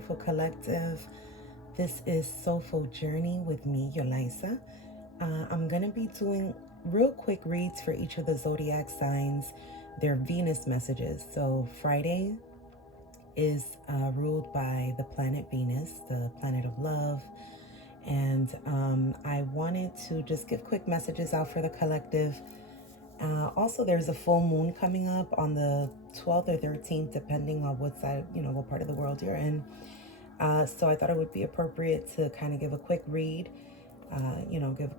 beautiful collective. This is Soulful Journey with me, Yolisa. I'm going to be doing real quick reads for each of the zodiac signs, their Venus messages. So Friday is ruled by the planet Venus, the planet of love. And I wanted to just give quick messages out for the collective. Also, there's a full moon coming up on the 12th or 13th, depending on what side, what part of the world you're in. So I thought it would be appropriate to kind of give a quick read, give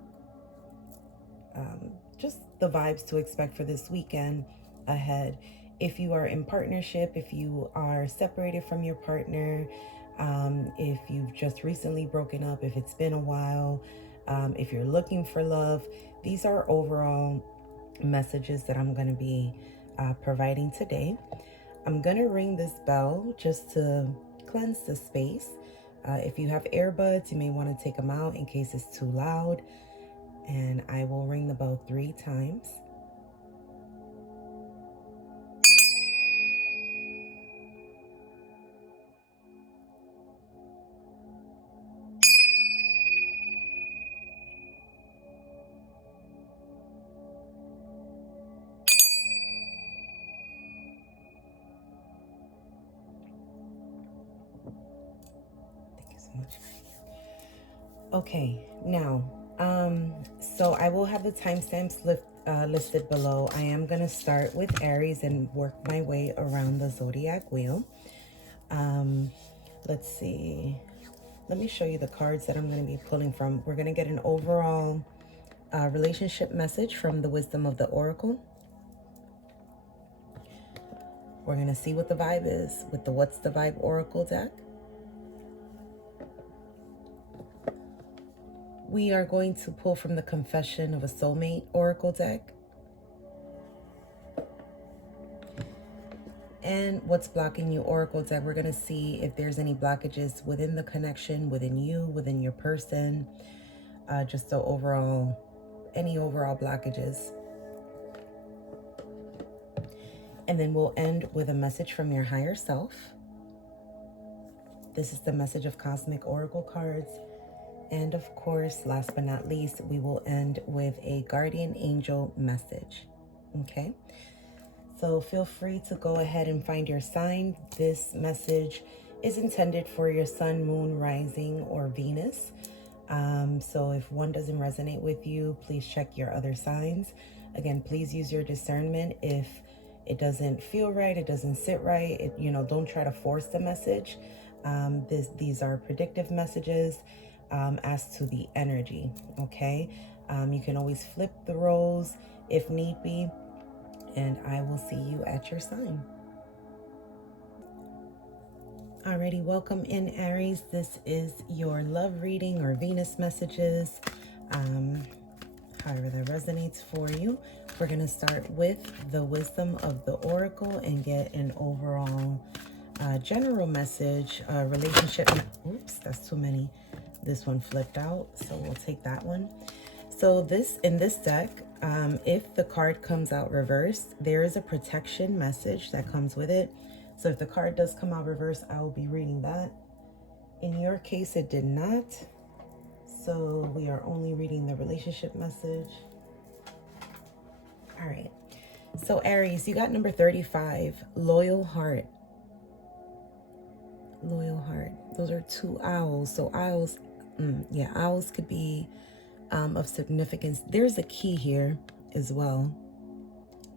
just the vibes to expect for this weekend ahead. If you are in partnership, if you are separated from your partner, if you've just recently broken up, if it's been a while, if you're looking for love, these are overall messages that I'm going to be providing today. I'm going to ring this bell just to cleanse the space. If you have earbuds, you may want to take them out in case it's too loud. And I will ring the bell 3 times. Thank you so much. Okay, now, so I will have the timestamps listed below. I am going to start with Aries and work my way around the zodiac wheel. Let's see. Let me show you the cards that I'm going to be pulling from. We're going to get an overall relationship message from the Wisdom of the Oracle. We're going to see what the vibe is with the What's the Vibe Oracle deck. We are going to pull from the Confession of a Soulmate Oracle deck. And What's Blocking You Oracle deck. We're going to see if there's any blockages within the connection, within you, within your person. Just the any overall blockages. And then we'll end with a message from your higher self. This is the message of Cosmic Oracle cards. And of course, last but not least, we will end with a guardian angel message. Okay? So feel free to go ahead and find your sign. This message is intended for your sun, moon, rising, or Venus. So if one doesn't resonate with you, please check your other signs. Again, please use your discernment. If it doesn't feel right, it doesn't sit right, don't try to force the message. These are predictive messages as to the energy, okay? You can always flip the roles if need be, and I will see you at your sign. Alrighty, welcome in, Aries. This is your love reading or Venus messages, however that resonates for you. We're going to start with the Wisdom of the Oracle and get an overall general message, relationship. Oops, that's too many. This one flipped out, so we'll take that one. So in this deck, if the card comes out reversed, there is a protection message that comes with it. So if the card does come out reversed, I will be reading that. In your case, it did not. So we are only reading the relationship message. All right. So Aries, you got number 35, Loyal Heart. Loyal Heart. Those are 2 owls. So owls, owls could be of significance. There's a key here as well,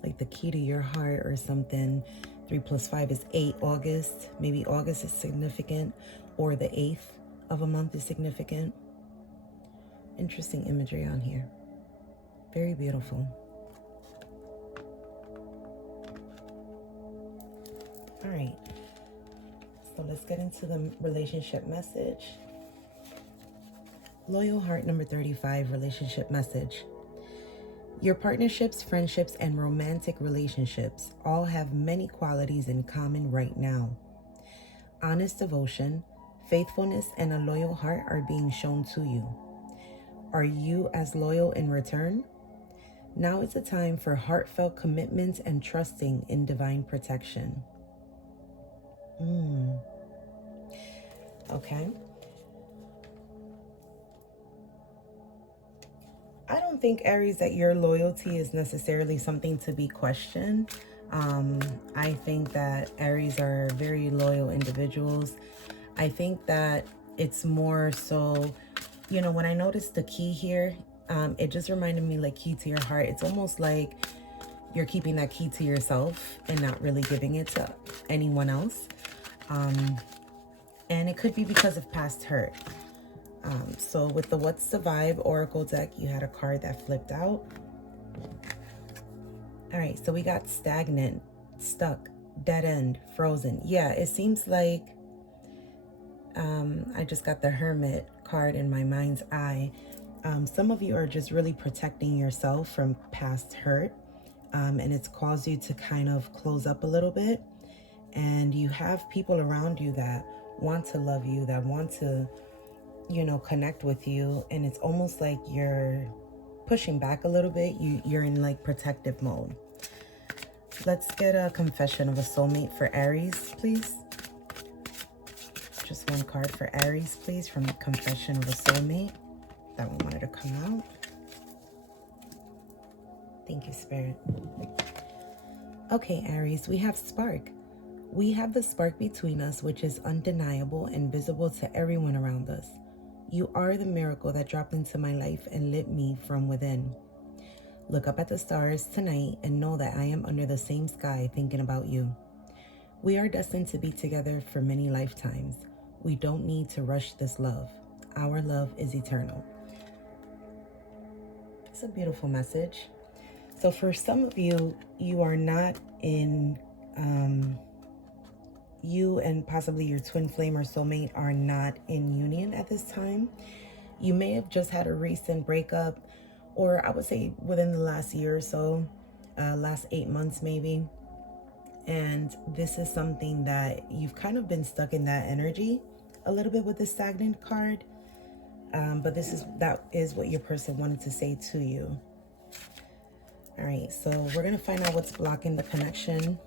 like the key to your heart or something. 3 + 5 is 8. August, maybe August is significant, or the 8th of a month is significant. Interesting imagery on here. Very beautiful. All right. So let's get into the relationship message. Loyal Heart number 35, relationship message. Your partnerships, friendships, and romantic relationships all have many qualities in common right now. Honest devotion, faithfulness, and a loyal heart are being shown to you. Are you as loyal in return? Now is the time for heartfelt commitment and trusting in divine protection. Okay. I don't think, Aries, that your loyalty is necessarily something to be questioned. I think that Aries are very loyal individuals. I think that it's more so, you know, when I noticed the key here, it just reminded me like key to your heart. It's almost like you're keeping that key to yourself and not really giving it to anyone else. And it could be because of past hurt. So with the What's the Vibe Oracle deck, you had a card that flipped out. All right, so we got stagnant, stuck, dead end, frozen. Yeah, it seems like I just got the Hermit card in my mind's eye. Some of you are just really protecting yourself from past hurt, and it's caused you to kind of close up a little bit. And you have people around you that want to love you, that want to, you know, connect with you, and it's almost like you're pushing back a little bit. You're in like protective mode. Let's get a confession of a soulmate for Aries, please. Just one card for Aries, please, from Confession of a Soulmate. That one wanted to come out. Thank you, Spirit. Okay, Aries, we have spark. We have the spark between us, which is undeniable and visible to everyone around us. You are the miracle that dropped into my life and lit me from within. Look up at the stars tonight and know that I am under the same sky thinking about you. We are destined to be together for many lifetimes. We don't need to rush this love. Our love is eternal. It's a beautiful message. So for some of you, you are not in, you and possibly your twin flame or soulmate are not in union at this time. You may have just had a recent breakup, or I would say within the last year or so, last 8 months maybe. And this is something that you've kind of been stuck in that energy a little bit with the stagnant card. But that is what your person wanted to say to you. All right, so we're going to find out what's blocking the connection,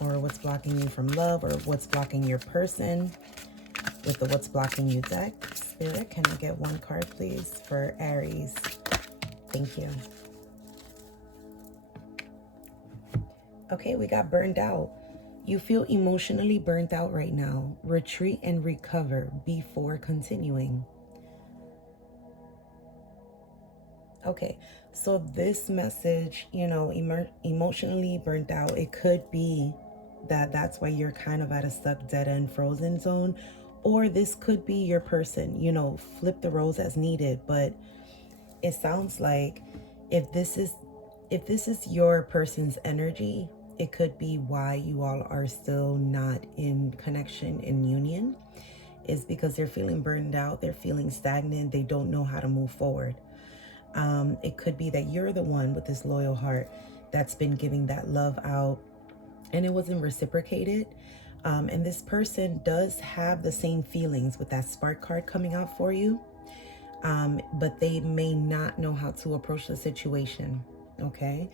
or what's blocking you from love, or what's blocking your person with the What's Blocking You deck. Spirit, can I get one card, please, for Aries? Thank you. Okay, we got burned out. You feel emotionally burnt out right now. Retreat and recover before continuing. Okay, so this message, you know, emotionally burnt out, it could be that that's why you're kind of at a stuck, dead end, frozen zone. Or this could be your person, you know, flip the roles as needed. But it sounds like if this is your person's energy, it could be why you all are still not in connection, in union, is because they're feeling burned out, they're feeling stagnant, they don't know how to move forward. It could be that you're the one with this loyal heart that's been giving that love out and it wasn't reciprocated. And this person does have the same feelings with that spark card coming out for you. But they may not know how to approach the situation. Okay.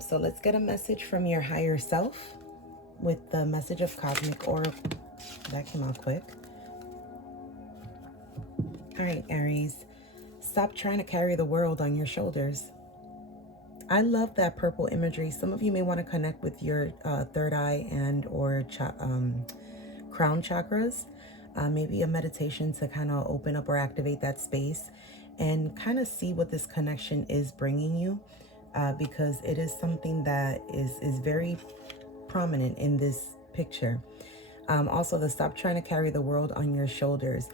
So let's get a message from your higher self with the message of Cosmic Oracle. That came out quick. All right, Aries. Stop trying to carry the world on your shoulders. I love that purple imagery. Some of you may want to connect with your third eye and or crown chakras. Maybe a meditation to kind of open up or activate that space and kind of see what this connection is bringing you, because it is something that is very prominent in this picture. Also, the stop trying to carry the world on your shoulders.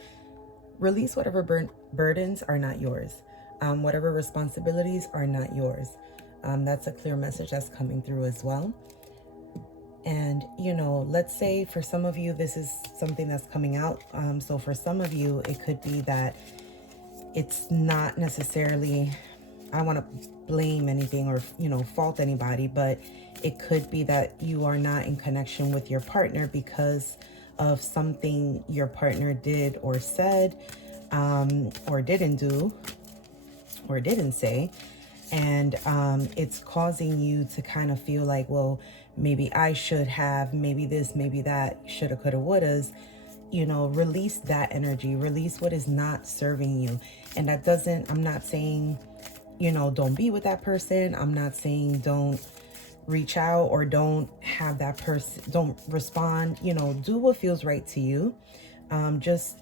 Release whatever burdens are not yours. Whatever responsibilities are not yours. That's a clear message that's coming through as well. And, you know, let's say for some of you, this is something that's coming out. So for some of you, it could be that it's not necessarily, I don't want to blame anything or, you know, fault anybody, but it could be that you are not in connection with your partner because of something your partner did or said, or didn't do, or didn't say. And it's causing you to kind of feel like, well, maybe I should have, maybe this, maybe that, shoulda, coulda, wouldas. you know, release that energy, release what is not serving you. And that doesn't, I'm not saying, you know, don't be with that person. I'm not saying don't reach out or don't have that person, don't respond, you know, do what feels right to you. Just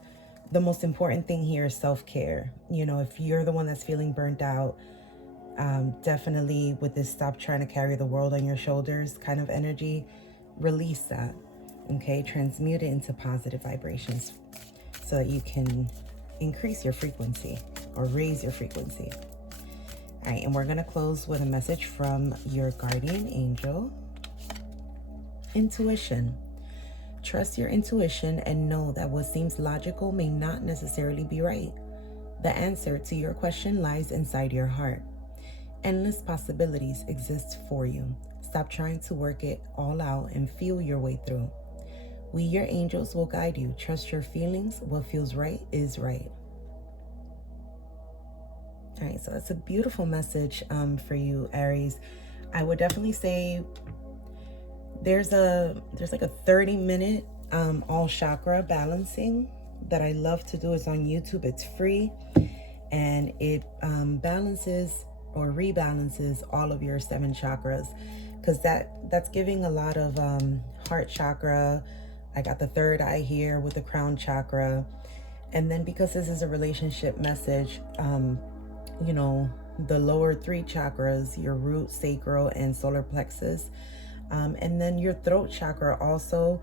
the most important thing here is self-care. You know, if you're the one that's feeling burnt out, definitely with this stop trying to carry the world on your shoulders kind of energy, release that. Okay, transmute it into positive vibrations so that you can increase your frequency or raise your frequency. All right, and we're going to close with a message from your guardian angel. Intuition. Trust your intuition and know that what seems logical may not necessarily be right. The answer to your question lies inside your heart. Endless possibilities exist for you. Stop trying to work it all out and feel your way through. We, your angels, will guide you. Trust your feelings. What feels right is right. All right, so that's a beautiful message for you, Aries. I would definitely say there's like a 30-minute all chakra balancing that I love to do. It's on YouTube. It's free, and it balances or rebalances all of your 7 chakras, because that's giving a lot of heart chakra. I got the third eye here with the crown chakra. And then because this is a relationship message, you know, the lower 3 chakras, your root, sacral, and solar plexus. And then your throat chakra also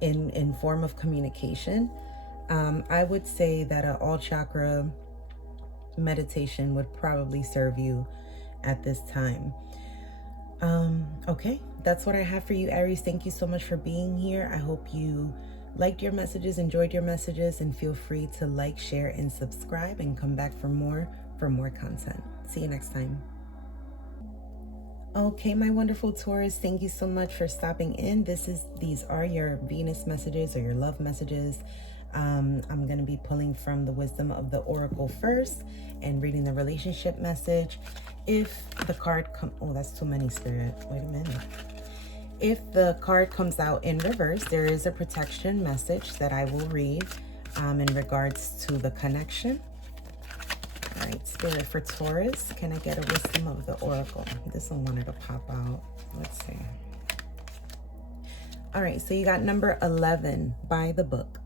in form of communication. I would say that an all chakra meditation would probably serve you at this time. Okay, that's what I have for you, Aries. Thank you so much for being here. I hope you liked your messages, enjoyed your messages, and feel free to like, share, and subscribe, and come back for more content. See you next time. Okay, my wonderful Taurus, thank you so much for stopping in. These are your Venus messages or your love messages. I'm going to be pulling from the wisdom of the Oracle first and reading the relationship message. If the card oh, that's too many, Spirit. Wait a minute. If the card comes out in reverse, there is a protection message that I will read in regards to the connection. All right, Spirit, for Taurus, can I get a wisdom of the Oracle? This one wanted to pop out. Let's see. All right, so you got number 11 by the book.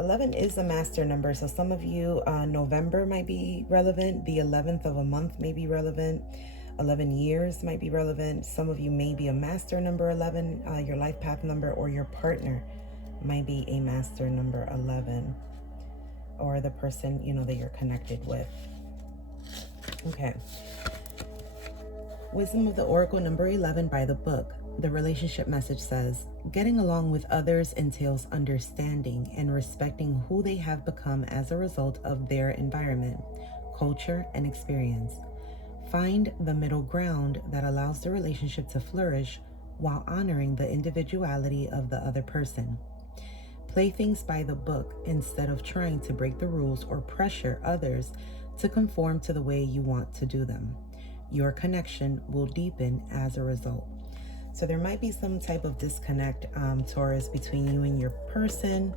11 is a master number, so some of you, November might be relevant. The 11th of a month may be relevant. 11 years might be relevant. Some of you may be a master number 11, your life path number, or your partner might be a master number 11, or the person, you know, that you're connected with. Okay. Wisdom of the Oracle number 11 by the book. The relationship message says, getting along with others entails understanding and respecting who they have become as a result of their environment, culture, and experience. Find the middle ground that allows the relationship to flourish while honoring the individuality of the other person. Play things by the book instead of trying to break the rules or pressure others to conform to the way you want to do them. Your connection will deepen as a result. So there might be some type of disconnect, Taurus, between you and your person,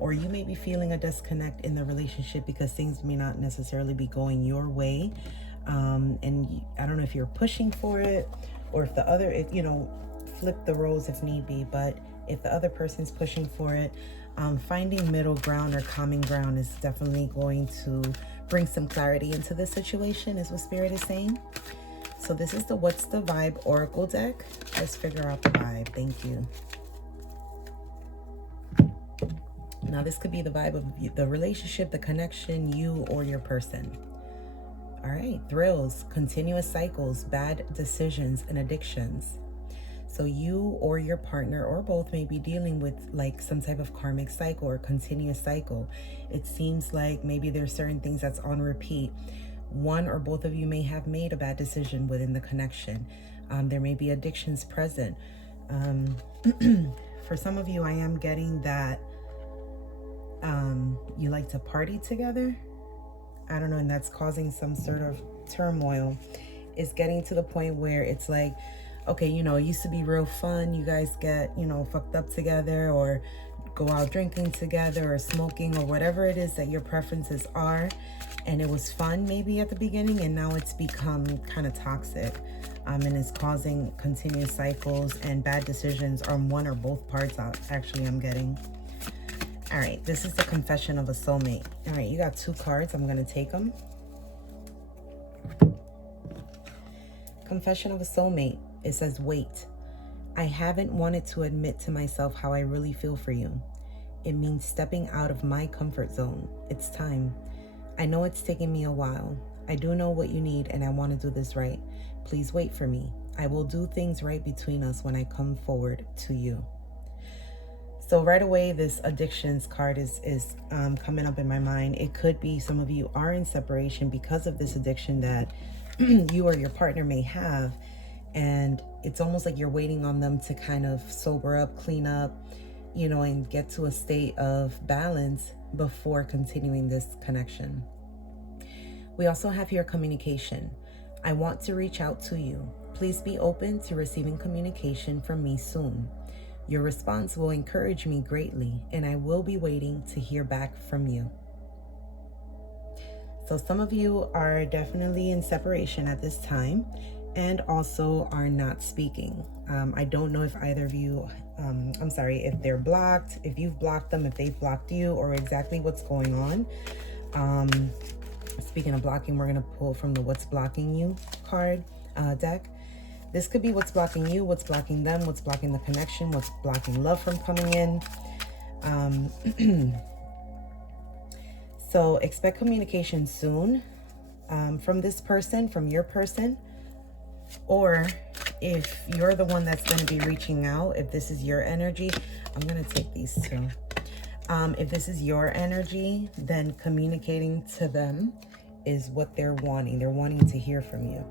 or you may be feeling a disconnect in the relationship because things may not necessarily be going your way. And I don't know if you're pushing for it, or if the other, if you know, flip the roles if need be, but if the other person's pushing for it, finding middle ground or common ground is definitely going to bring some clarity into the situation, is what Spirit is saying. So this is the What's the Vibe Oracle deck. Let's figure out the vibe. Thank you. Now this could be the vibe of the relationship, the connection, you or your person. All right, thrills, continuous cycles, bad decisions, and addictions. So you or your partner or both may be dealing with like some type of karmic cycle or continuous cycle. It seems like maybe there's certain things that's on repeat. One or both of you may have made a bad decision within the connection. There may be addictions present. For some of you, I am getting that you like to party together. I don't know, and that's causing some sort of turmoil. It's getting to the point where it's like okay, you know, it used to be real fun. You guys get, you know, fucked up together, or go out drinking together, or smoking, or whatever it is that your preferences are. And it was fun maybe at the beginning, and now it's become kind of toxic. And it's causing continuous cycles and bad decisions on one or both parts out. Actually, I'm getting. All right, this is the confession of a soulmate. All right, you got 2 cards. I'm going to take them. Confession of a soulmate. It says, wait. I haven't wanted to admit to myself how I really feel for you. It means stepping out of my comfort zone. It's time. I know it's taken me a while. I do know what you need, and I want to do this right. Please wait for me. I will do things right between us when I come forward to you. So right away, this addictions card is coming up in my mind. It could be some of you are in separation because of this addiction that you or your partner may have. And it's almost like you're waiting on them to kind of sober up, clean up, you know, and get to a state of balance before continuing this connection. We also have here communication. I want to reach out to you. Please be open to receiving communication from me soon. Your response will encourage me greatly, and I will be waiting to hear back from you. So some of you are definitely in separation at this time, and also are not speaking. I don't know if either of you, I'm sorry, if they're blocked, if you've blocked them, if they've blocked you, or exactly what's going on. Speaking of blocking, we're going to pull from the What's Blocking You card deck. This could be what's blocking you, what's blocking them, what's blocking the connection, what's blocking love from coming in. So expect communication soon from this person, from your person. Or if you're the one that's going to be reaching out, if this is your energy, I'm going to take these two. If this is your energy, then communicating to them is what they're wanting. They're wanting to hear from you.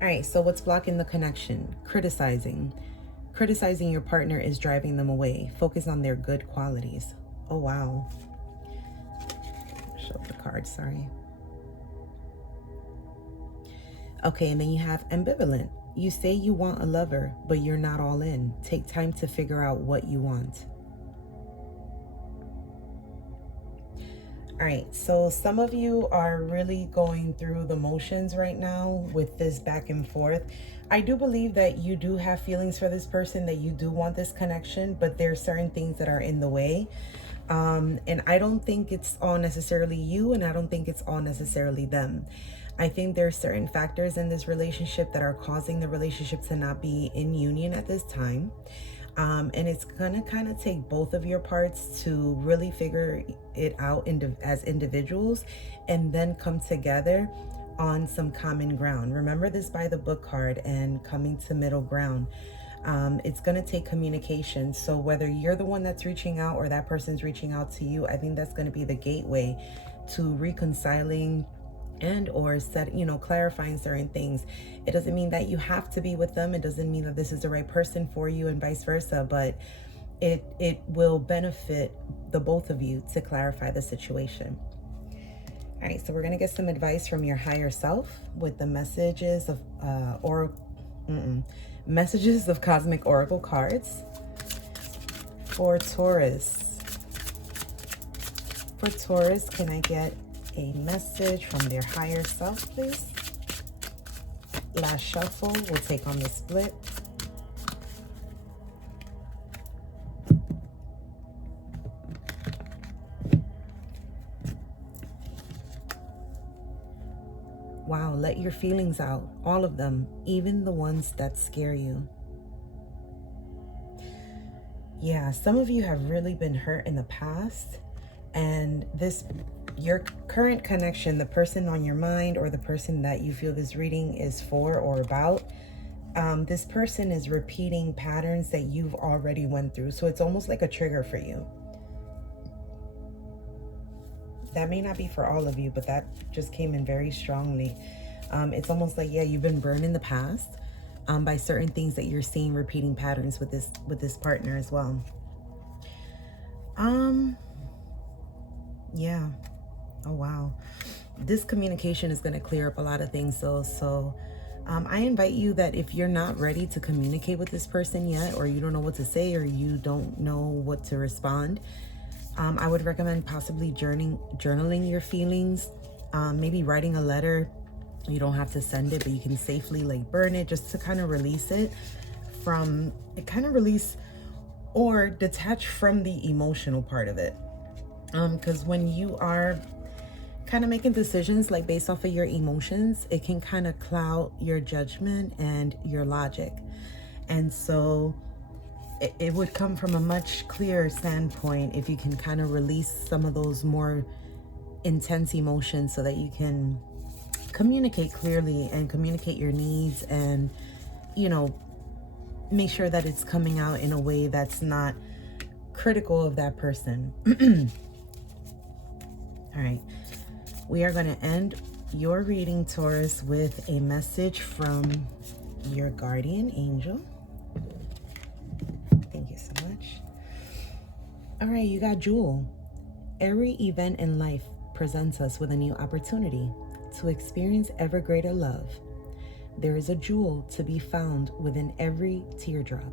All right, so what's blocking the connection? Criticizing. Criticizing your partner is driving them away. Focus on their good qualities. Oh, wow. Show the card, sorry. Okay, and then you have ambivalent. You say you want a lover, but you're not all in. Take time to figure out what you want. All right, so some of you are really going through the motions right now with this back and forth. I do believe that you do have feelings for this person, that you do want this connection, but there are certain things that are in the way. And I don't think it's all necessarily you, and I don't think it's all necessarily them. I think there are certain factors in this relationship that are causing the relationship to not be in union at this time. And it's gonna kind of take both of your parts to really figure it out as individuals, and then come together on some common ground. Remember this by the book card and coming to middle ground. It's going to take communication. So whether you're the one that's reaching out or that person's reaching out to you, I think that's going to be the gateway to reconciling and or clarifying certain things. It doesn't mean that you have to be with them. It doesn't mean that this is the right person for you, and vice versa, but it will benefit the both of you to clarify the situation. All right, so we're going to get some advice from your higher self with the messages of messages of cosmic oracle cards for Taurus. For Taurus, can I get a message from their higher self, please? Last shuffle, we'll take on the split. Wow, let your feelings out, all of them, even the ones that scare you. Yeah, some of you have really been hurt in the past, and your current connection, the person on your mind or the person that you feel this reading is for or about, this person is repeating patterns that you've already went through. So it's almost like a trigger for you. That may not be for all of you, but that just came in very strongly. It's almost like, yeah, you've been burned in the past by certain things that you're seeing repeating patterns with this partner as well. Yeah. Oh, wow. this communication is going to clear up a lot of things. So I invite you that if you're not ready to communicate with this person yet, or you don't know what to say, or you don't know what to respond, I would recommend possibly journaling your feelings, maybe writing a letter. You don't have to send it, but you can safely like burn it just to kind of release it or detach from the emotional part of it. Because when you are kind of making decisions like based off of your emotions, it can kind of cloud your judgment and your logic. And so it would come from a much clearer standpoint if you can kind of release some of those more intense emotions so that you can communicate clearly and communicate your needs and, you know, make sure that it's coming out in a way that's not critical of that person. All right. We are going to end your reading, Taurus, with a message from your guardian angel. Thank you so much. All right, you got Jewel. Every event in life presents us with a new opportunity to experience ever greater love. There is a jewel to be found within every teardrop.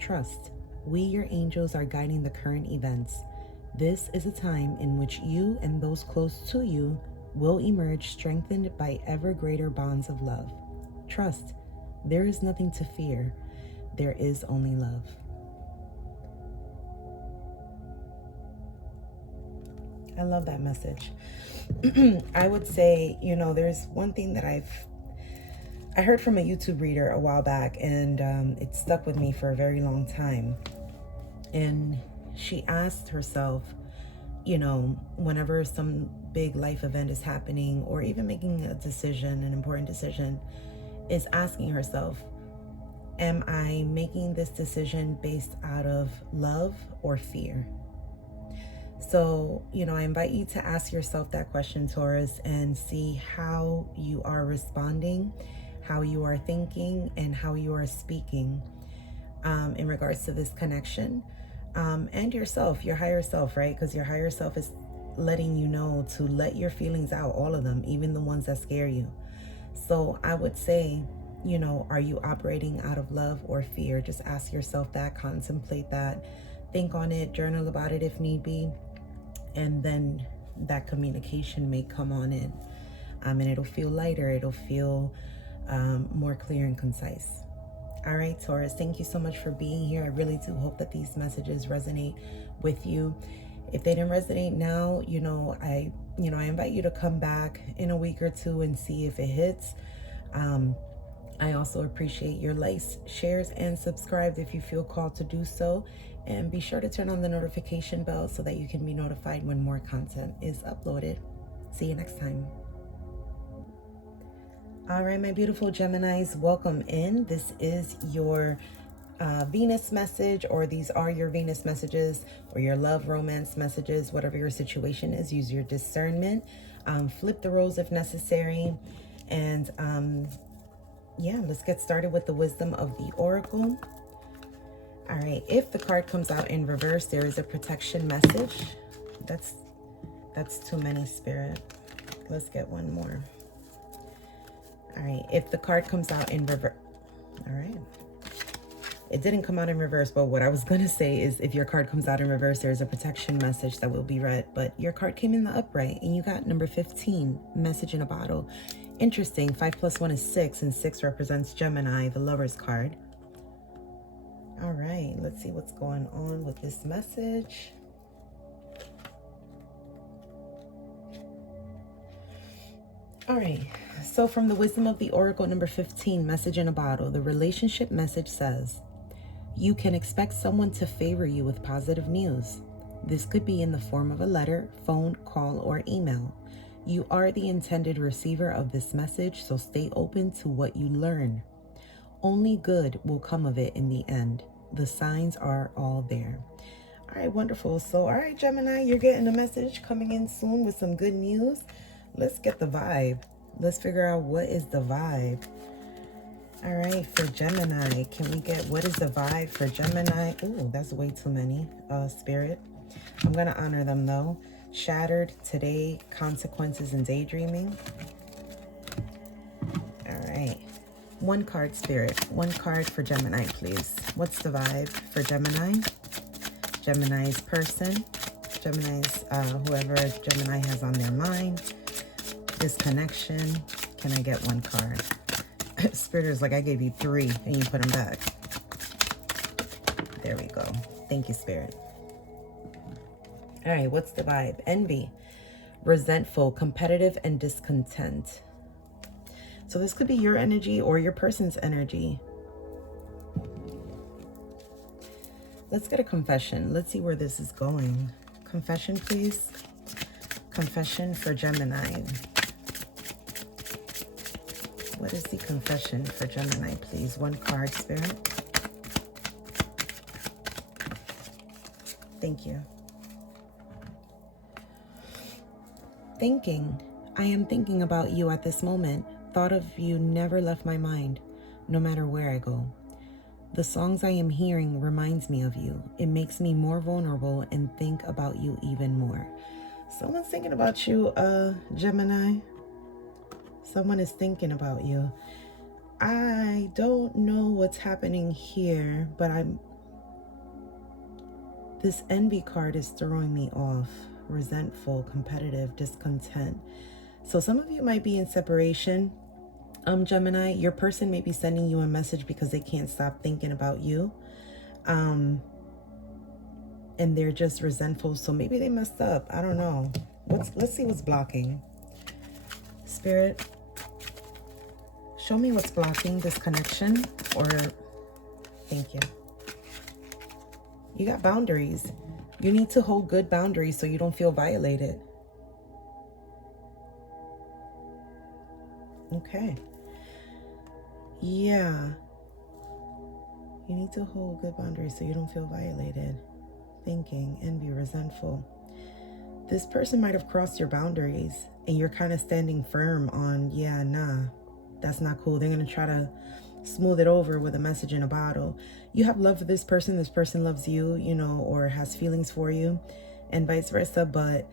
Trust, we, your angels, are guiding the current events. This is a time in which you and those close to you will emerge strengthened by ever greater bonds of love. Trust, there is nothing to fear. There is only love. I love that message. I would say, you know, there's one thing that I heard from a YouTube reader a while back, and it stuck with me for a very long time. And she asked herself, you know, whenever some big life event is happening, or even making a decision, an important decision, is asking herself, am I making this decision based out of love or fear? So, you know, I invite you to ask yourself that question, Taurus, and see how you are responding, how you are thinking, and how you are speaking in regards to this connection. And yourself, your higher self, right? Because your higher self is letting you know to let your feelings out, all of them, even the ones that scare you. So I would say, you know, are you operating out of love or fear? Just ask yourself that, contemplate that, think on it, journal about it if need be. And then that communication may come on in. And it'll feel lighter. It'll feel more clear and concise. All right, Taurus, thank you so much for being here. I really do hope that these messages resonate with you. If they didn't resonate now, I invite you to come back in a week or two and see if it hits. I also appreciate your likes, shares, and subscribes if you feel called to do so. And be sure to turn on the notification bell so that you can be notified when more content is uploaded. See you next time. All right, my beautiful Geminis, welcome in. This is your Venus message, or these are your Venus messages, or your love romance messages, whatever your situation is. Use your discernment. Flip the roles if necessary. And yeah, let's get started with the wisdom of the oracle. All right, if the card comes out in reverse, there is a protection message. That's too many, Spirit. Let's get one more. All right, if the card comes out in reverse, all right. It didn't come out in reverse, but what I was going to say is if your card comes out in reverse, there's a protection message that will be read. But your card came in the upright, and you got number 15, message in a bottle. Interesting. 5 + 1 is 6, and 6 represents Gemini, the Lover's card. All right, let's see what's going on with this message. All right, so from the wisdom of the oracle, number 15, message in a bottle, the relationship message says, you can expect someone to favor you with positive news. This could be in the form of a letter, phone call, or email. You are the intended receiver of this message, so stay open to what you learn. Only good will come of it in the end. The signs are all there. All right, wonderful. So, all right, Gemini, you're getting a message coming in soon with some good news. Let's get the vibe. Let's figure out what is the vibe. All right, for Gemini, can we get what is the vibe for Gemini? Ooh, that's way too many, Spirit. I'm going to honor them, though. Shattered today, consequences and daydreaming. All right. One card, Spirit. One card for Gemini, please. What's the vibe for Gemini? Gemini's person. Gemini's, whoever Gemini has on their mind. This connection. Can I get one card? Spirit is like, I gave you 3 and you put them back. There we go. Thank you, Spirit. All right, what's the vibe? Envy, resentful, competitive, and discontent. So this could be your energy or your person's energy. Let's get a confession. Let's see where this is going. Confession, please. Confession for Gemini. What is the confession for Gemini, please? One card, Spirit. Thank you. Thinking. I am thinking about you at this moment. Thought of you never left my mind, no matter where I go. The songs I am hearing reminds me of you. It makes me more vulnerable and think about you even more. Someone's thinking about you, Gemini. Someone is thinking about you. I don't know what's happening here, but this envy card is throwing me off. Resentful, competitive, discontent. So some of you might be in separation. Gemini, your person may be sending you a message because they can't stop thinking about you. And they're just resentful. So maybe they messed up. I don't know. Let's see what's blocking. Spirit, show me what's blocking this connection. Or, thank you. You got boundaries. You need to hold good boundaries so you don't feel violated. Okay. Yeah. You need to hold good boundaries so you don't feel violated. Thinking, envy, resentful. This person might have crossed your boundaries and you're kind of standing firm on, yeah, nah, that's not cool. They're going to try to smooth it over with a message in a bottle. You have love for this person loves you, you know, or has feelings for you, and vice versa, but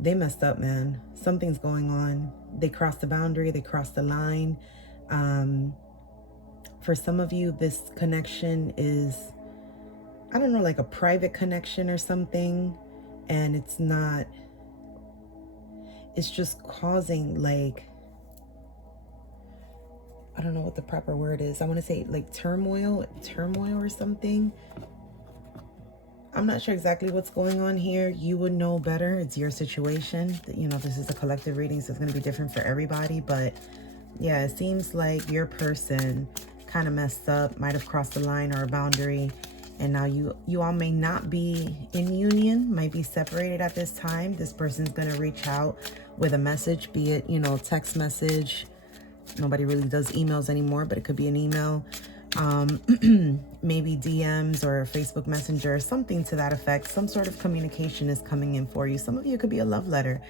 they messed up, man. Something's going on. They crossed the boundary, they crossed the line. For some of you, this connection is, I don't know, like a private connection or something, and it's not, it's just causing, like, I don't know what the proper word is. I want to say like turmoil or something. I'm not sure exactly what's going on here. You would know better. It's your situation. You know, this is a collective reading, so it's going to be different for everybody. But yeah, it seems like your person kind of messed up, might have crossed a line or a boundary. And now you all may not be in union, might be separated at this time. This person's going to reach out with a message, be it, you know, text message. Nobody really does emails anymore, but it could be an email. Maybe DMs or Facebook Messenger, something to that effect. Some sort of communication is coming in for you. Some of you, it could be a love letter.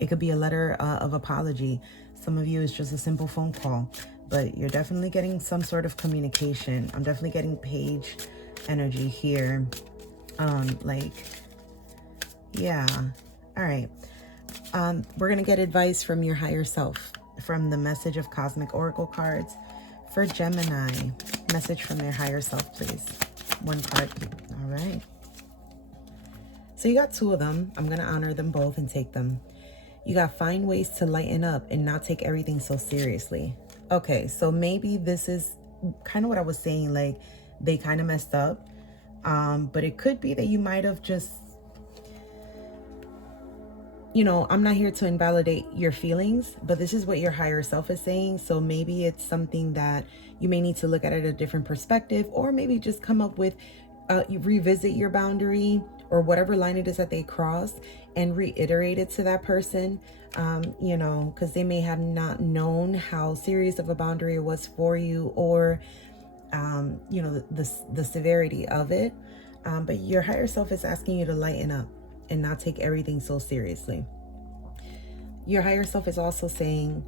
It could be a letter of apology. Some of you, it's just a simple phone call. But you're definitely getting some sort of communication. I'm definitely getting page energy here. Like, yeah. All right. We're going to get advice from your higher self, from the message of Cosmic Oracle cards. For Gemini, message from their higher self, please. One card. All right. So you got 2 of them. I'm going to honor them both and take them. You got find ways to lighten up and not take everything so seriously. Okay, so maybe this is kind of what I was saying, like they kind of messed up. But it could be that you might have just, you know, I'm not here to invalidate your feelings, but this is what your higher self is saying. So maybe it's something that you may need to look at it a different perspective, or maybe just come up with, you revisit your boundary or whatever line it is that they crossed and reiterate it to that person, you know, because they may have not known how serious of a boundary it was for you, or, you know, the severity of it. But your higher self is asking you to lighten up and not take everything so seriously. Your higher self is also saying,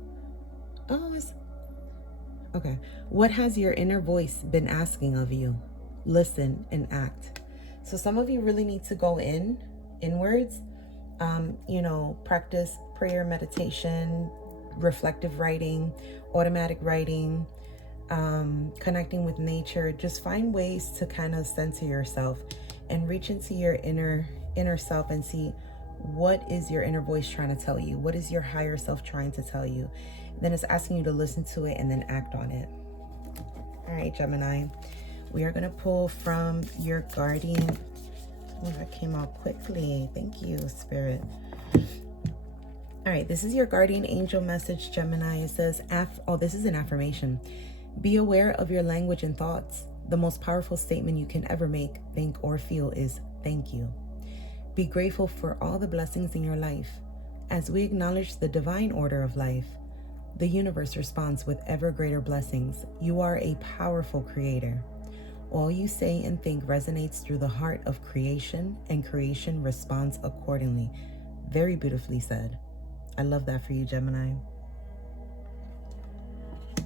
okay, what has your inner voice been asking of you? Listen and act. So some of you really need to go inwards You know, practice prayer, meditation, reflective writing, automatic writing, connecting with nature. Just find ways to kind of center yourself and reach into your inner self and see what is your inner voice trying to tell you. What is your higher self trying to tell you? Then it's asking you to listen to it and then act on it. All right, Gemini, we are going to pull from your guardian. Oh, that came out quickly. Thank you, Spirit. All right, this is your guardian angel message, Gemini. It says, this is an affirmation. Be aware of your language and thoughts. The most powerful statement you can ever make, think, or feel is thank you. Be grateful for all the blessings in your life. As we acknowledge the divine order of life, the universe responds with ever greater blessings. You are a powerful creator. All you say and think resonates through the heart of creation, and creation responds accordingly. Very beautifully said. I love that for you, Gemini.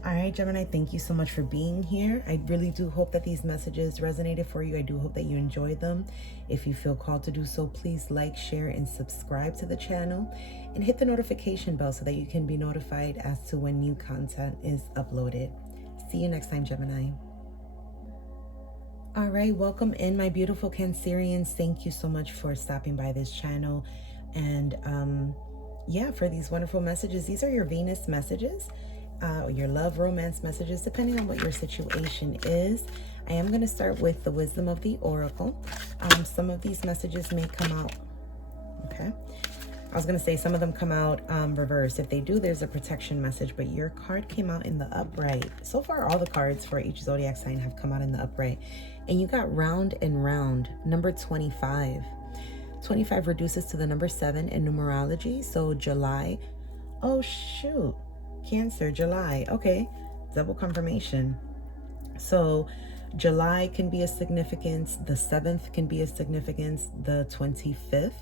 All right, Gemini, thank you so much for being here. I really do hope that these messages resonated for you. I do hope that you enjoyed them. If you feel called to do so, please like, share, and subscribe to the channel, and hit the notification bell so that you can be notified as to when new content is uploaded. See you next time, Gemini. All right, welcome in, my beautiful Cancerians. Thank you so much for stopping by this channel. And yeah, for these wonderful messages. These are your Venus messages. Your love, romance messages, depending on what your situation is. I am going to start with the wisdom of the oracle. Some of these messages may come out, okay? I was going to say some of them come out reverse. If they do, there's a protection message, but your card came out in the upright. So far, all the cards for each zodiac sign have come out in the upright. And you got round and round, number 25. 25 reduces to the number 7 in numerology. So July, oh shoot. Cancer, July. Okay, double confirmation. So July can be a significance. The 7th can be a significance. The 25th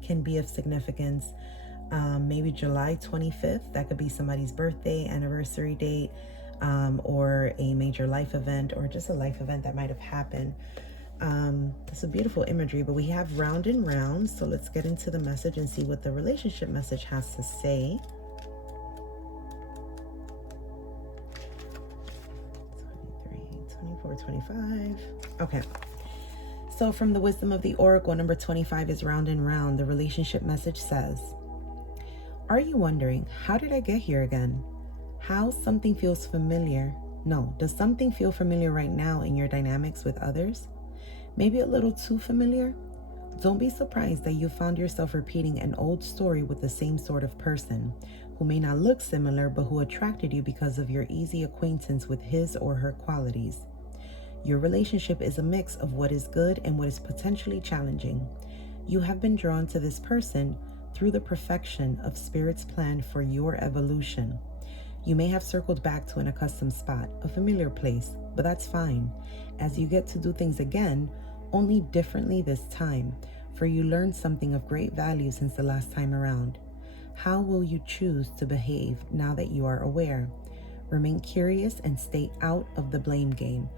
can be of significance. Maybe July 25th. That could be somebody's birthday, anniversary date, or a major life event, or just a life event that might have happened. It's a beautiful imagery, but we have round and round. So let's get into the message and see what the relationship message has to say. 25. Okay, so from the wisdom of the oracle, number 25 is round and round. The relationship message says, are you wondering, how did I get here again? How something feels familiar? No, does something feel familiar right now in your dynamics with others? Maybe a little too familiar? Don't be surprised that you found yourself repeating an old story with the same sort of person, who may not look similar, but who attracted you because of your easy acquaintance with his or her qualities. Your relationship is a mix of what is good and what is potentially challenging. You have been drawn to this person through the perfection of Spirit's plan for your evolution. You may have circled back to an accustomed spot, a familiar place, but that's fine, as you get to do things again, only differently this time, for you learned something of great value since the last time around. How will you choose to behave now that you are aware? Remain curious and stay out of the blame game.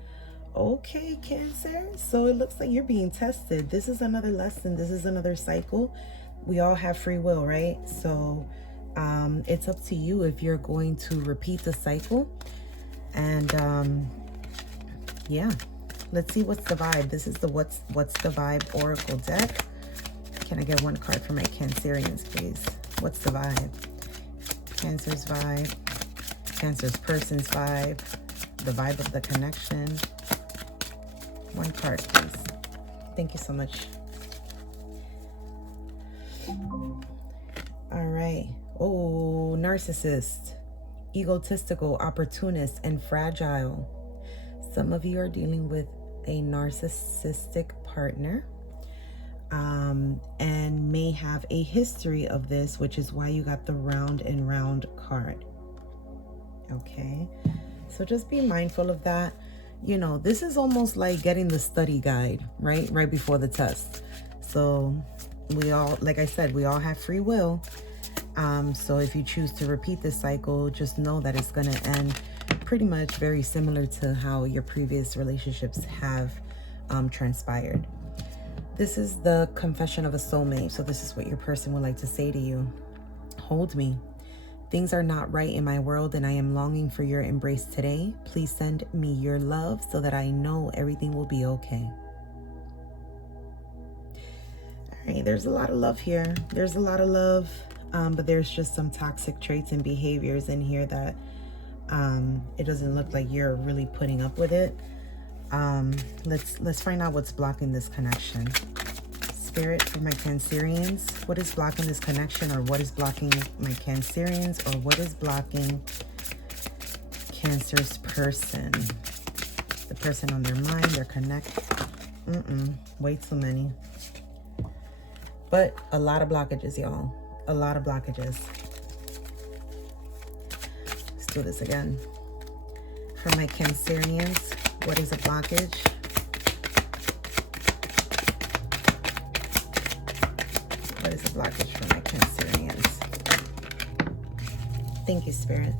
Okay, Cancer, so it looks like you're being tested. This is another lesson. This is another cycle. We all have free will, right? So it's up to you if you're going to repeat the cycle. And yeah, let's see what's the vibe. This is the what's the vibe oracle deck. Can I get one card for my Cancerians, please? What's the vibe? Cancer's vibe, Cancer's person's vibe, the vibe of the connection. One card, please. Thank you so much. All right. Oh, narcissist, egotistical, opportunist, and fragile. Some of you are dealing with a narcissistic partner, and may have a history of this, which is why you got the round and round card. Okay. So just be mindful of that. You know, this is almost like getting the study guide, right? Right before the test. So we all, like I said, we all have free will. So if you choose to repeat this cycle, just know that it's going to end pretty much very similar to how your previous relationships have transpired. This is the confession of a soulmate. So this is what your person would like to say to you. Hold me. Things are not right in my world and I am longing for your embrace today. Please send me your love so that I know everything will be okay. All right, there's a lot of love here. There's a lot of love, but there's just some toxic traits and behaviors in here that it doesn't look like you're really putting up with it. Let's find out what's blocking this connection. Spirit for my Cancerians, what is blocking this connection, or what is blocking my Cancerians, or what is blocking Cancer's person? The person on their mind, their connect. Way too many. But a lot of blockages, y'all. A lot of blockages. Let's do this again. For my Cancerians, what is a blockage? What is a blockage for my Cancerians? Thank you, Spirit.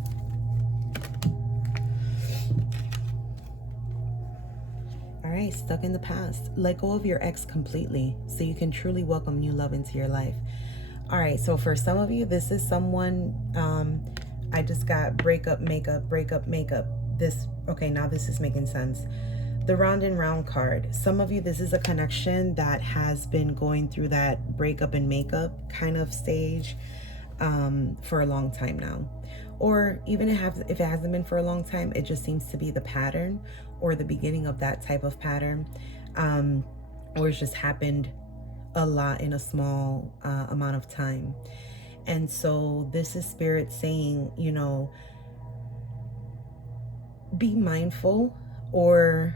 All right, stuck in the past. Let go of your ex completely so you can truly welcome new love into your life. All right, so for some of you, this is someone, I just got breakup, makeup, breakup, makeup. Okay, now this is making sense. The round and round card. Some of you, this is a connection that has been going through that breakup and makeup kind of stage for a long time now. Or even if it hasn't been for a long time, it just seems to be the pattern or the beginning of that type of pattern. Or it's just happened a lot in a small amount of time. And so this is Spirit saying, you know, be mindful or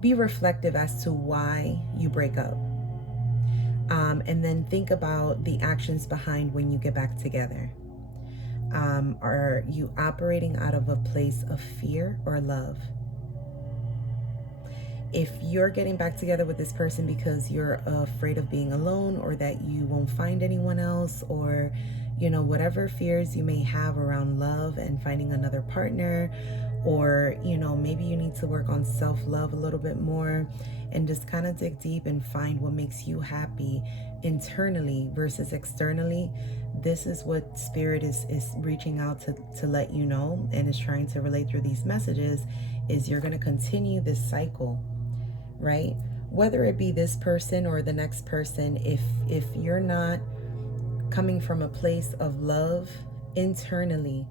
be reflective as to why you break up. And then think about the actions behind when you get back together. Are you operating out of a place of fear or love? If you're getting back together with this person because you're afraid of being alone, or that you won't find anyone else, or, you know, whatever fears you may have around love and finding another partner, or, you know, maybe you need to work on self-love a little bit more and just kind of dig deep and find what makes you happy internally versus externally. This is what Spirit is reaching out to let you know, and is trying to relate through these messages, is you're going to continue this cycle, right? Whether it be this person or the next person, if you're not coming from a place of love internally,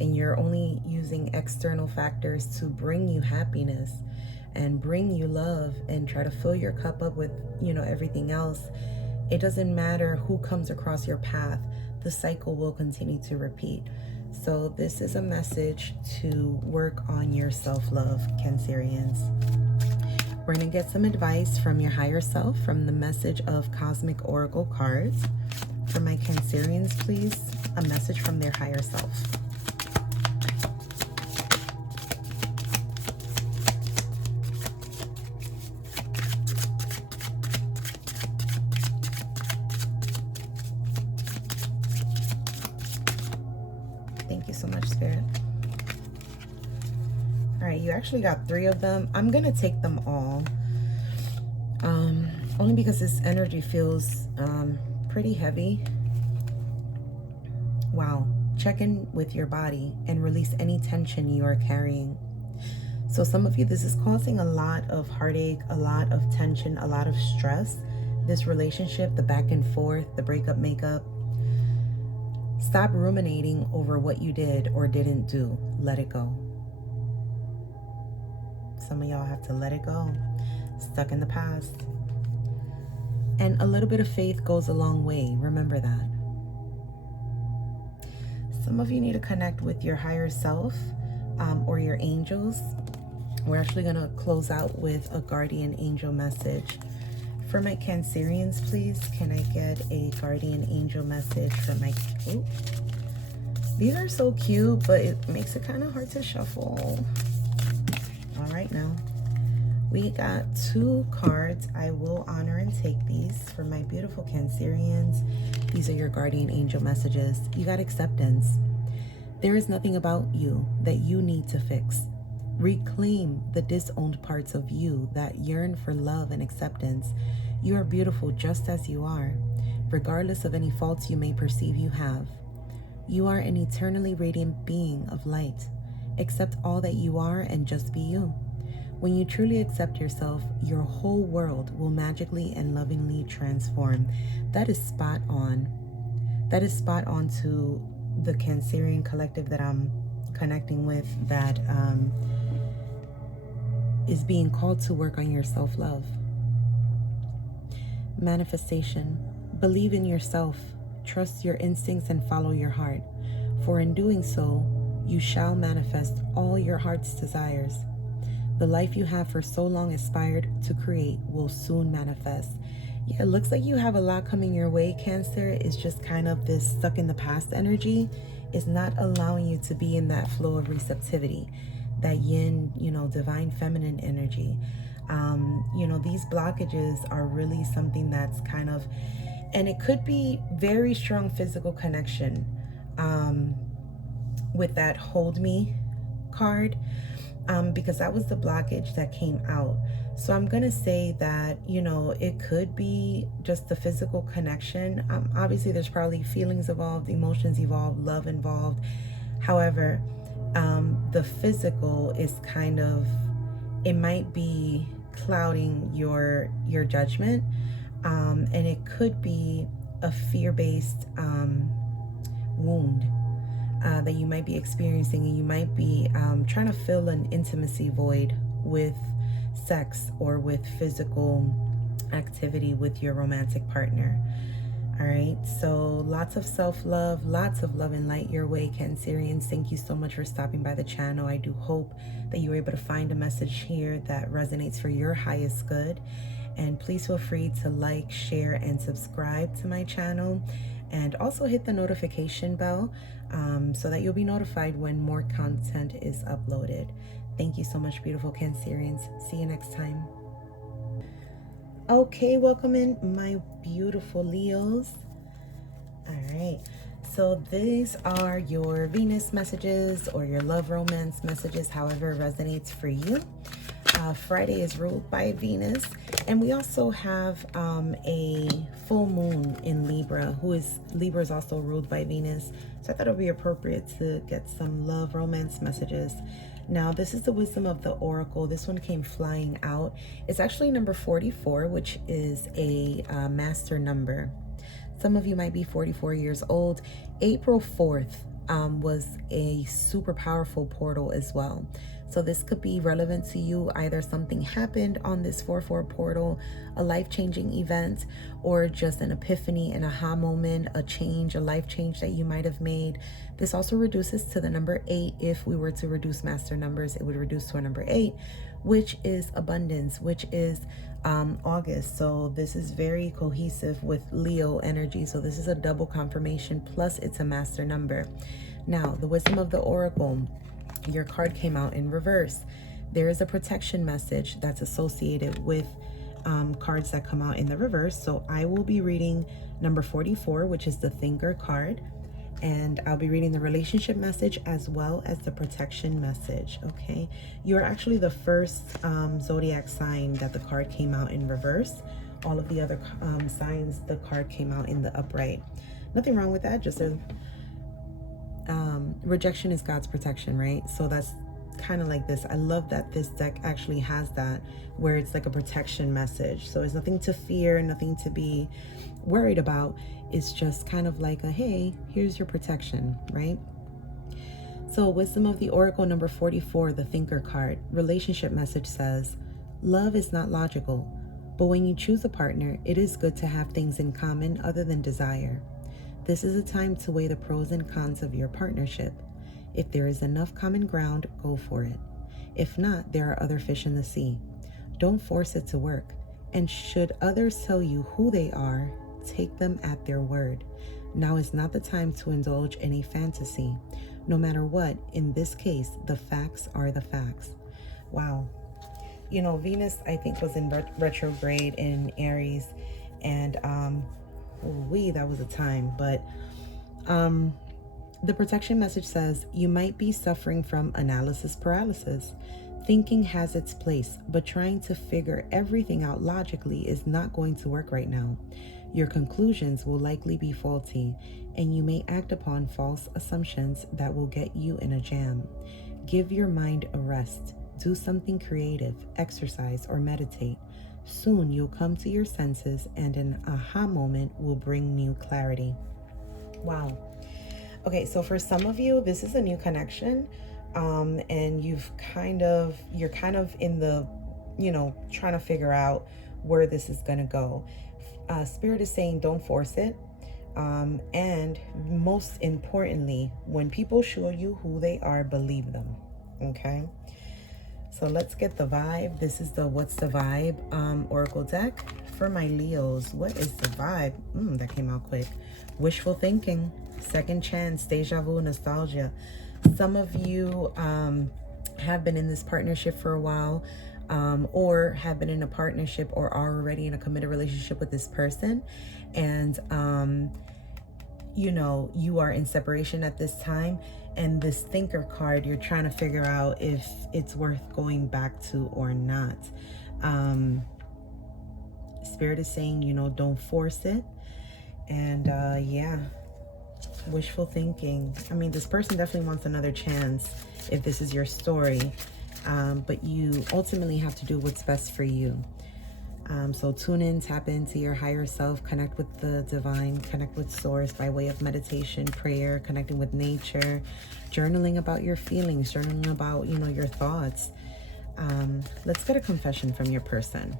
and you're only using external factors to bring you happiness and bring you love and try to fill your cup up with, you know, everything else, it doesn't matter who comes across your path, the cycle will continue to repeat. So this is a message to work on your self-love, Cancerians. We're going to get some advice from your higher self from the message of Cosmic Oracle cards. For my Cancerians, please, a message from their higher self. Thank you so much, Spirit. All right, you actually got 3 of them. I'm going to take them all. Only because this energy feels pretty heavy. Wow. Check in with your body and release any tension you are carrying. So some of you, this is causing a lot of heartache, a lot of tension, a lot of stress. This relationship, the back and forth, the breakup, makeup. Stop ruminating over what you did or didn't do. Let it go. Some of y'all have to let it go. Stuck in the past. And a little bit of faith goes a long way. Remember that. Some of you need to connect with your higher self or your angels. We're actually going to close out with a guardian angel message. For my Cancerians, please, can I get a guardian angel message for my... Ooh. These are so cute, but it makes it kind of hard to shuffle. All right, now. We got 2 cards. I will honor and take these for my beautiful Cancerians. These are your guardian angel messages. You got acceptance. There is nothing about you that you need to fix. Reclaim the disowned parts of you that yearn for love and acceptance. You are beautiful just as you are, regardless of any faults you may perceive you have. You are an eternally radiant being of light. Accept all that you are and just be you. When you truly accept yourself, your whole world will magically and lovingly transform. That is spot on. That is spot on to the Cancerian collective that I'm connecting with, that is being called to work on your self-love. Manifestation. Believe in yourself, trust your instincts, and follow your heart. For in doing so, you shall manifest all your heart's desires. The life you have for so long aspired to create will soon manifest. Yeah, it looks like you have a lot coming your way, Cancer. It's just kind of this stuck in the past energy is not allowing you to be in that flow of receptivity, that yin, divine feminine energy. These blockages are really something that's kind of, and it could be very strong physical connection with that hold me card, because that was the blockage that came out. So I'm going to say that, it could be just the physical connection. Obviously, there's probably feelings involved, emotions involved, love involved. However, the physical is kind of, it might be clouding your judgment, and it could be a fear-based wound that you might be experiencing, and you might be trying to fill an intimacy void with sex or with physical activity with your romantic partner. All right, so lots of self-love, lots of love and light your way, Cancerians. Thank you so much for stopping by the channel. I do hope that you were able to find a message here that resonates for your highest good. And please feel free to like, share, and subscribe to my channel. And also hit the notification bell so that you'll be notified when more content is uploaded. Thank you so much, beautiful Cancerians. See you next time. Okay, welcome in my beautiful Leos. All right, so these are your Venus messages or your love romance messages, however it resonates for you. Friday is ruled by Venus, and we also have a full moon in Libra, Libra is also ruled by Venus. So I thought it would be appropriate to get some love romance messages. Now, this is the wisdom of the oracle. This one came flying out. It's actually number 44, which is a master number. Some of you might be 44 years old. April 4th was a super powerful portal as well. So this could be relevant to you. Either something happened on this 4/4 portal, a life-changing event, or just an epiphany, an aha moment, a change, a life change that you might have made. This also reduces to the number 8. If we were to reduce master numbers, it would reduce to a number 8, which is abundance, which is August. So this is very cohesive with Leo energy. So this is a double confirmation, plus it's a master number. Now, the wisdom of the oracle, your card came out in reverse. There is a protection message that's associated with cards that come out in the reverse. So I will be reading number 44, which is the thinker card, and I'll be reading the relationship message as well as the protection message. Okay, you're actually the first zodiac sign that the card came out in reverse. All of the other signs, the card came out in the upright. Nothing wrong with that, just a rejection is God's protection, right? So that's kind of like this. I love that this deck actually has that, where it's like a protection message. So it's nothing to fear, nothing to be worried about. It's just kind of like a, hey, here's your protection, right? So wisdom of the oracle number 44, the thinker card, relationship message says, love is not logical, but when you choose a partner, it is good to have things in common other than desire. This is a time to weigh the pros and cons of your partnership. If there is enough common ground, go for it. If not, there are other fish in the sea. Don't force it to work. And should others tell you who they are, take them at their word. Now is not the time to indulge any fantasy. No matter what, in this case, the facts are the facts. Wow. Venus, I think, was in retrograde in Aries, and that was a time. But the protection message says, you might be suffering from analysis paralysis. Thinking has its place, but trying to figure everything out logically is not going to work right now. Your conclusions will likely be faulty, and you may act upon false assumptions that will get you in a jam. Give your mind a rest. Do something creative, exercise, or meditate. Soon you'll come to your senses, and an aha moment will bring new clarity. Wow. Okay, so for some of you, this is a new connection. And you're kind of in the, trying to figure out where this is going to go. Spirit is saying don't force it. And most importantly, when people show you who they are, believe them. Okay. So let's get the vibe. This is the What's the Vibe Oracle deck for my Leos. What is the vibe? That came out quick. Wishful thinking, second chance, deja vu, nostalgia. Some of you have been in this partnership for a while, or have been in a partnership or are already in a committed relationship with this person. And, you are in separation at this time. And this thinker card, you're trying to figure out if it's worth going back to or not. Spirit is saying, don't force it. And yeah, wishful thinking. I mean, this person definitely wants another chance if this is your story. But you ultimately have to do what's best for you. So tune in, tap into your higher self, connect with the divine, connect with source by way of meditation, prayer, connecting with nature, journaling about your feelings, journaling about, your thoughts. Let's get a confession from your person.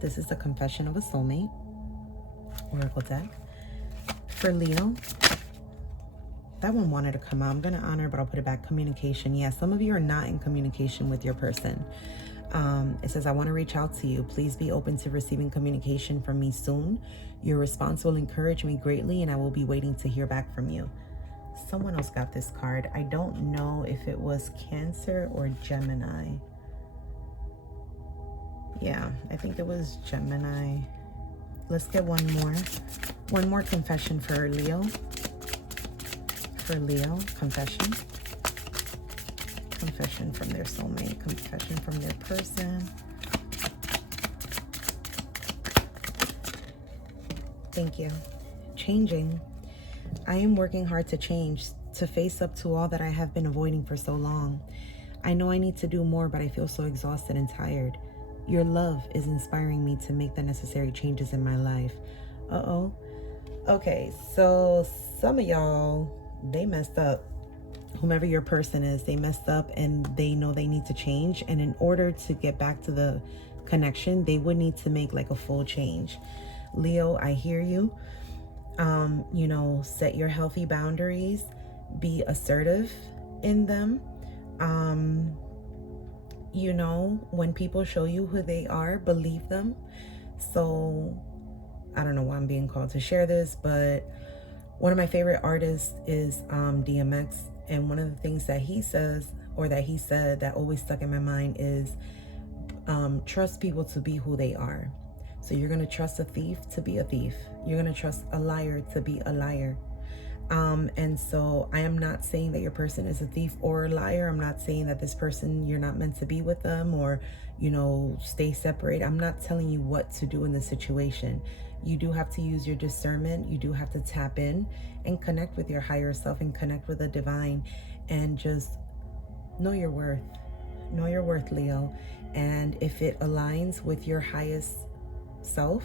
This is the confession of a soulmate, Oracle deck. For Leo, that one wanted to come out. I'm going to honor, but I'll put it back. Communication. Yeah, some of you are not in communication with your person. It says, I want to reach out to you. Please be open to receiving communication from me soon. Your response will encourage me greatly, and I will be waiting to hear back from you. Someone else got this card. I don't know if it was Cancer or Gemini. Yeah, I think it was Gemini. Let's get one more confession for Leo. For Leo, confession. Confession from their soulmate, confession from their person. Thank you. Changing. I am working hard to change, to face up to all that I have been avoiding for so long. I know I need to do more, but I feel so exhausted and tired. Your love is inspiring me to make the necessary changes in my life. Okay, so some of y'all, they messed up. Whomever your person is, they messed up and they know they need to change. And in order to get back to the connection, they would need to make like a full change. Leo, I hear you. Set your healthy boundaries. Be assertive in them. When people show you who they are, believe them. So I don't know why I'm being called to share this, but one of my favorite artists is DMX. And one of the things that he says, or that he said, that always stuck in my mind is trust people to be who they are. So you're going to trust a thief to be a thief. You're going to trust a liar to be a liar. And so I am not saying that your person is a thief or a liar. I'm not saying that this person, you're not meant to be with them or, stay separate. I'm not telling you what to do in this situation. You do have to use your discernment. You do have to tap in and connect with your higher self and connect with the divine and just know your worth. Know your worth, Leo. And if it aligns with your highest self,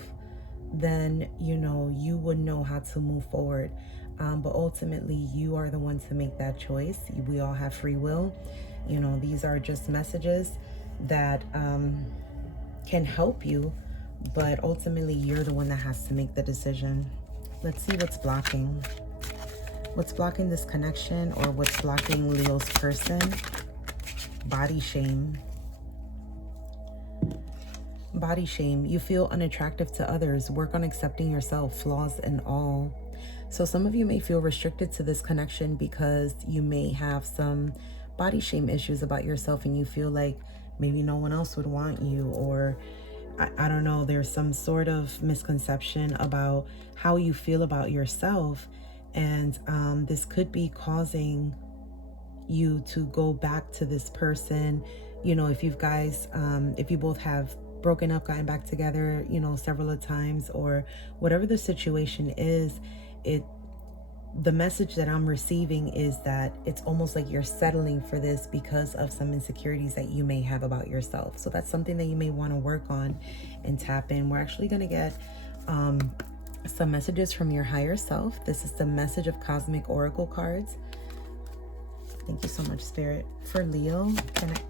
then, you would know how to move forward. But ultimately, you are the one to make that choice. We all have free will. These are just messages that can help you, but ultimately, you're the one that has to make the decision. Let's see what's blocking. What's blocking this connection, or what's blocking Leo's person? Body shame. Body shame. You feel unattractive to others. Work on accepting yourself, flaws and all. So some of you may feel restricted to this connection because you may have some body shame issues about yourself and you feel like maybe no one else would want you, or I don't know, there's some sort of misconception about how you feel about yourself. And this could be causing you to go back to this person You know, if you guys, if you both have broken up, gotten back together, you know, several of times, or whatever the situation is, the message that I'm receiving is that it's almost like you're settling for this because of some insecurities that you may have about yourself. So that's something that you may want to work on and tap in. We're actually going to get some messages from your higher self. This is the message of cosmic oracle cards. Thank you so much, Spirit. For Leo, all right.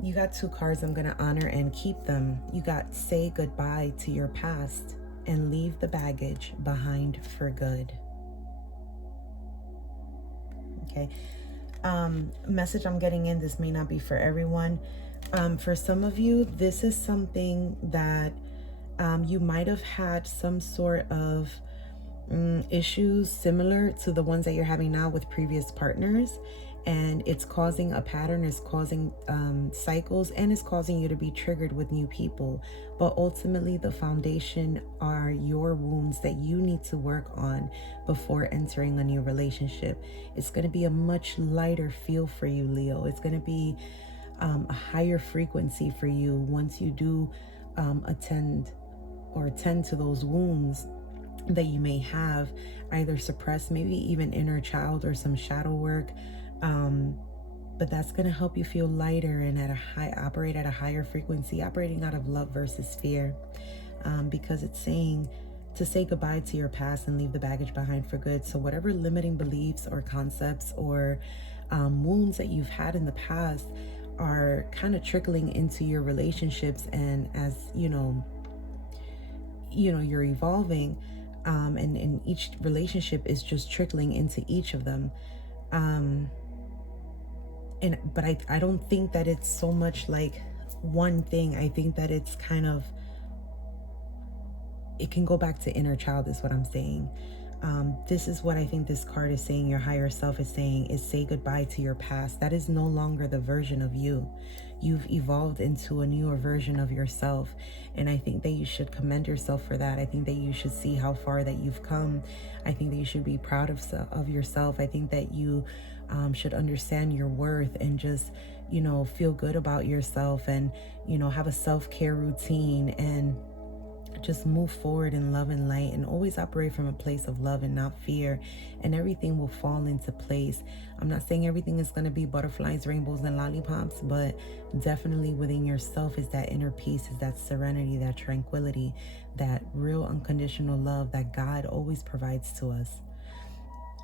You got 2 cards I'm going to honor and keep them. You got say goodbye to your past and leave the baggage behind for good. Okay. Message I'm getting in, this may not be for everyone. For some of you, this is something that you might have had some sort of issues similar to the ones that you're having now with previous partners, and it's causing a pattern, it's causing cycles, and it's causing you to be triggered with new people. But ultimately, the foundation are your wounds that you need to work on before entering a new relationship. It's going to be a much lighter feel for you, Leo. It's going to be a higher frequency for you once you do attend to those wounds that you may have, either suppressed, maybe even inner child or some shadow work. But that's going to help you feel lighter and operate at a higher frequency, operating out of love versus fear. Because it's saying to say goodbye to your past and leave the baggage behind for good. So whatever limiting beliefs or concepts or wounds that you've had in the past are kind of trickling into your relationships. And as you know, you're evolving, and each relationship is just trickling into each of them. But I don't think that it's so much like one thing. I think that it's kind of, it can go back to inner child is what I'm saying. This is what I think this card is saying, your higher self is saying, is say goodbye to your past. That is no longer the version of you. You've evolved into a newer version of yourself. And I think that you should commend yourself for that. I think that you should see how far that you've come. I think that you should be proud of yourself. I think that you should understand your worth and just, feel good about yourself and, have a self-care routine and just move forward in love and light, and always operate from a place of love and not fear, and everything will fall into place. I'm not saying everything is going to be butterflies, rainbows, and lollipops, but definitely within yourself is that inner peace, is that serenity, that tranquility, that real unconditional love that God always provides to us.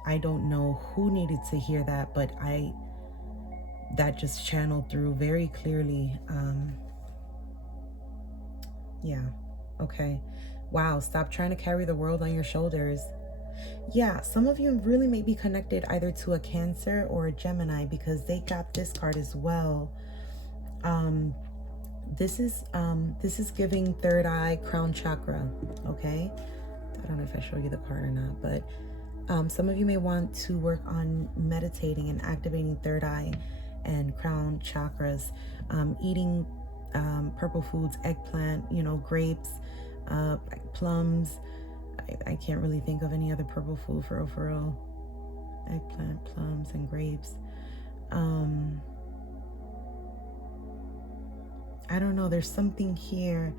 I don't know who needed to hear that, but that just channeled through very clearly. Yeah. Okay. Wow. Stop trying to carry the world on your shoulders. Yeah. Some of you really may be connected either to a Cancer or a Gemini, because they got this card as well. This is giving third eye, crown chakra. Okay. I don't know if I show you the card or not, but some of you may want to work on meditating and activating third eye and crown chakras, eating purple foods, eggplant, grapes, plums. I can't really think of any other purple food for real. Eggplant, plums, and grapes. I don't know. There's something here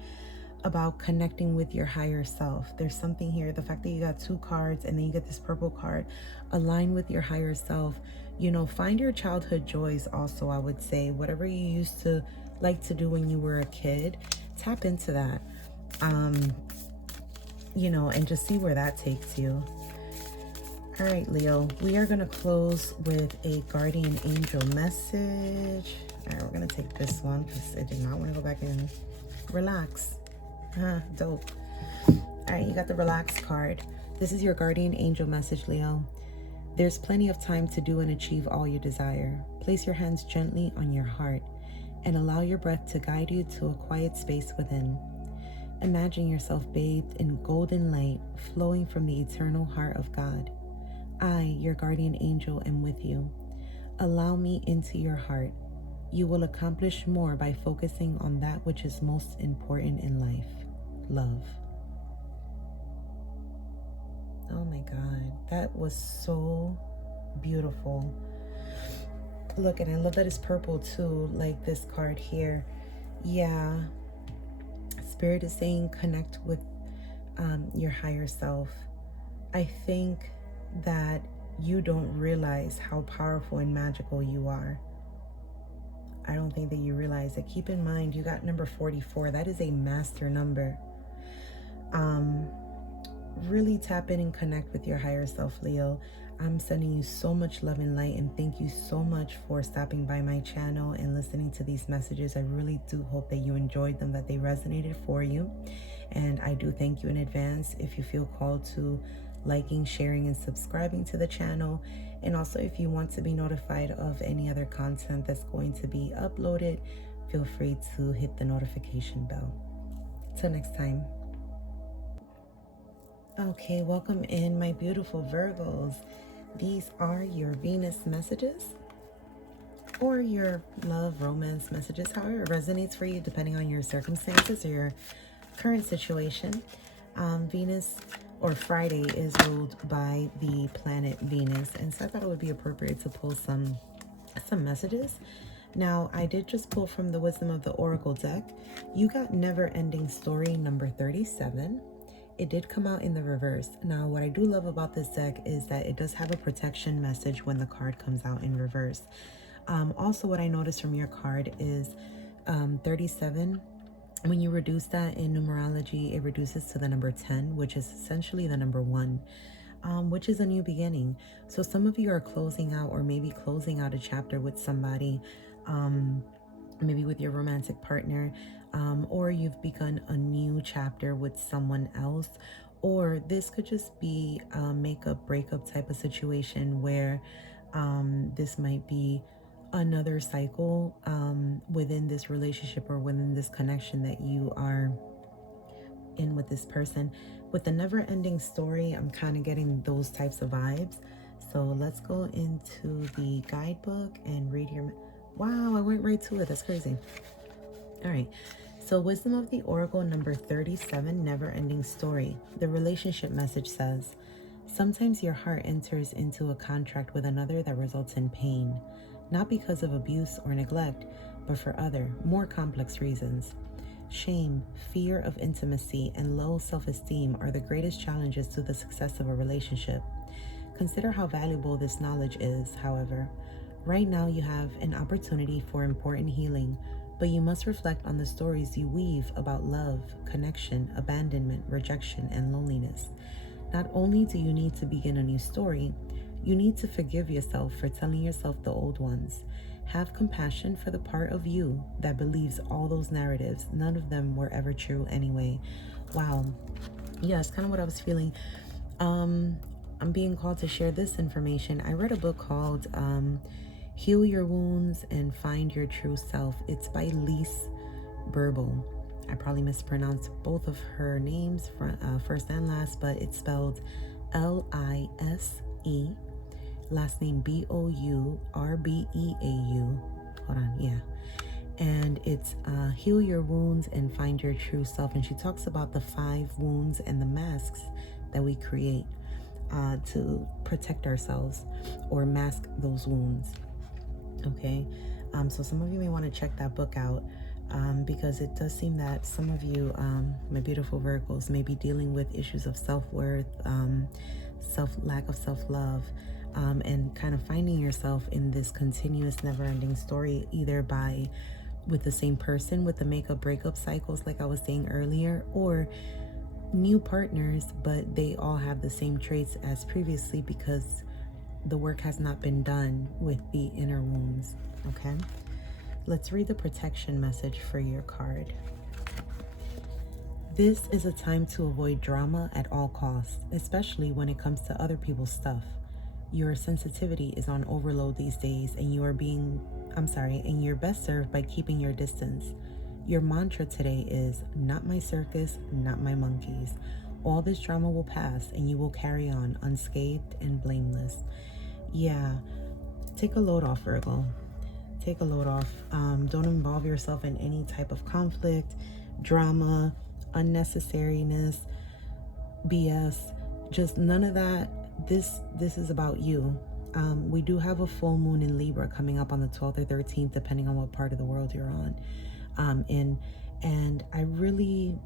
about connecting with your higher self. There's something here. The fact that you got 2 cards and then you get this purple card, align with your higher self. Find your childhood joys also, I would say. Whatever you used to like to do when you were a kid, tap into that. And just see where that takes you. All right, Leo, we are going to close with a guardian angel message. All right, we're going to take this one because I did not want to go back and relax. Dope. All right, you got the relax card. This is your guardian angel message, Leo. There's plenty of time to do and achieve all you desire. Place your hands gently on your heart and allow your breath to guide you to a quiet space within. Imagine yourself bathed in golden light flowing from the eternal heart of God. I, your guardian angel, am with you. Allow me into your heart. You will accomplish more by focusing on that which is most important in life. Love. Oh my God, that was so Beautiful. Look, and I love that it's purple too, like this card here. Yeah. Spirit is saying connect with your higher self. I think that you don't realize how powerful and magical you are. I don't think that you realize it. Keep in mind, you got number 44. That is a master number. Really tap in and connect with your higher self, Leo. I'm sending you so much love and light, and thank you so much for stopping by my channel and listening to these messages. I really do hope that you enjoyed them, that they resonated for you. And I do thank you in advance if you feel called to liking, sharing, and subscribing to the channel. And also, if you want to be notified of any other content that's going to be uploaded, feel free to hit the notification bell. Till next time. Okay, welcome in, my beautiful Virgos. These are your Venus messages or your love, romance messages, however it resonates for you, depending on your circumstances or your current situation. Venus, or Friday, is ruled by the planet Venus, and so I thought it would be appropriate to pull some messages. Now, I did just pull from the Wisdom of the Oracle deck. You got Never Ending Story number 37. It did come out in the reverse. Now, what I do love about this deck is that it does have a protection message when the card comes out in reverse. Also, what I noticed from your card is 37. When you reduce that in numerology, it reduces to the number 10, which is essentially the number 1, which is a new beginning. So some of you are closing out, or maybe closing out a chapter with somebody, maybe with your romantic partner, or you've begun a new chapter with someone else, or this could just be a makeup breakup type of situation where this might be another cycle within this relationship or within this connection that you are in with this person. With the Never Ending Story, I'm kind of getting those types of vibes. So let's go into the guidebook and read your... Wow, I went right to it. That's crazy. All right. So Wisdom of the Oracle number 37, Never Ending Story. The relationship message says, sometimes your heart enters into a contract with another that results in pain, not because of abuse or neglect, but for other, more complex reasons. Shame, fear of intimacy, and low self-esteem are the greatest challenges to the success of a relationship. Consider how valuable this knowledge is, however. Right now you have an opportunity for important healing, but you must reflect on the stories you weave about love, connection, abandonment, rejection, and loneliness. Not only do you need to begin a new story, you need to forgive yourself for telling yourself the old ones. Have compassion for the part of you that believes all those narratives. None of them were ever true anyway. Wow. Yeah, it's kind of what I was feeling. I'm being called to share this information. I read a book called Heal Your Wounds and Find Your True Self. It's by S.W.E.C. I probably mispronounced both of her names, first and last, but it's spelled L-I-S-E, last name B-O-U-R-B-E-A-U. Hold on, yeah. And it's Heal Your Wounds and Find Your True Self. And she talks about the 5 wounds and the masks that we create to protect ourselves or mask those wounds. Okay, so some of you may want to check that book out because it does seem that some of you, my beautiful Virgos, may be dealing with issues of self-worth, lack of self-love, and kind of finding yourself in this continuous never-ending story, either with the same person, with the makeup breakup cycles like I was saying earlier, or new partners, but they all have the same traits as previously because the work has not been done with the inner wounds. Okay, let's read the protection message for your card. This is a time to avoid drama at all costs, especially when it comes to other people's stuff. Your sensitivity is on overload these days, and you're best served by keeping your distance. Your mantra today is, not my circus, not my monkeys. All this drama will pass and you will carry on unscathed and blameless. Yeah, take a load off, Virgo. Take a load off. Don't involve yourself in any type of conflict, drama, unnecessariness, BS. Just none of that. This is about you. We do have a full moon in Libra coming up on the 12th or 13th, depending on what part of the world you're on. And I really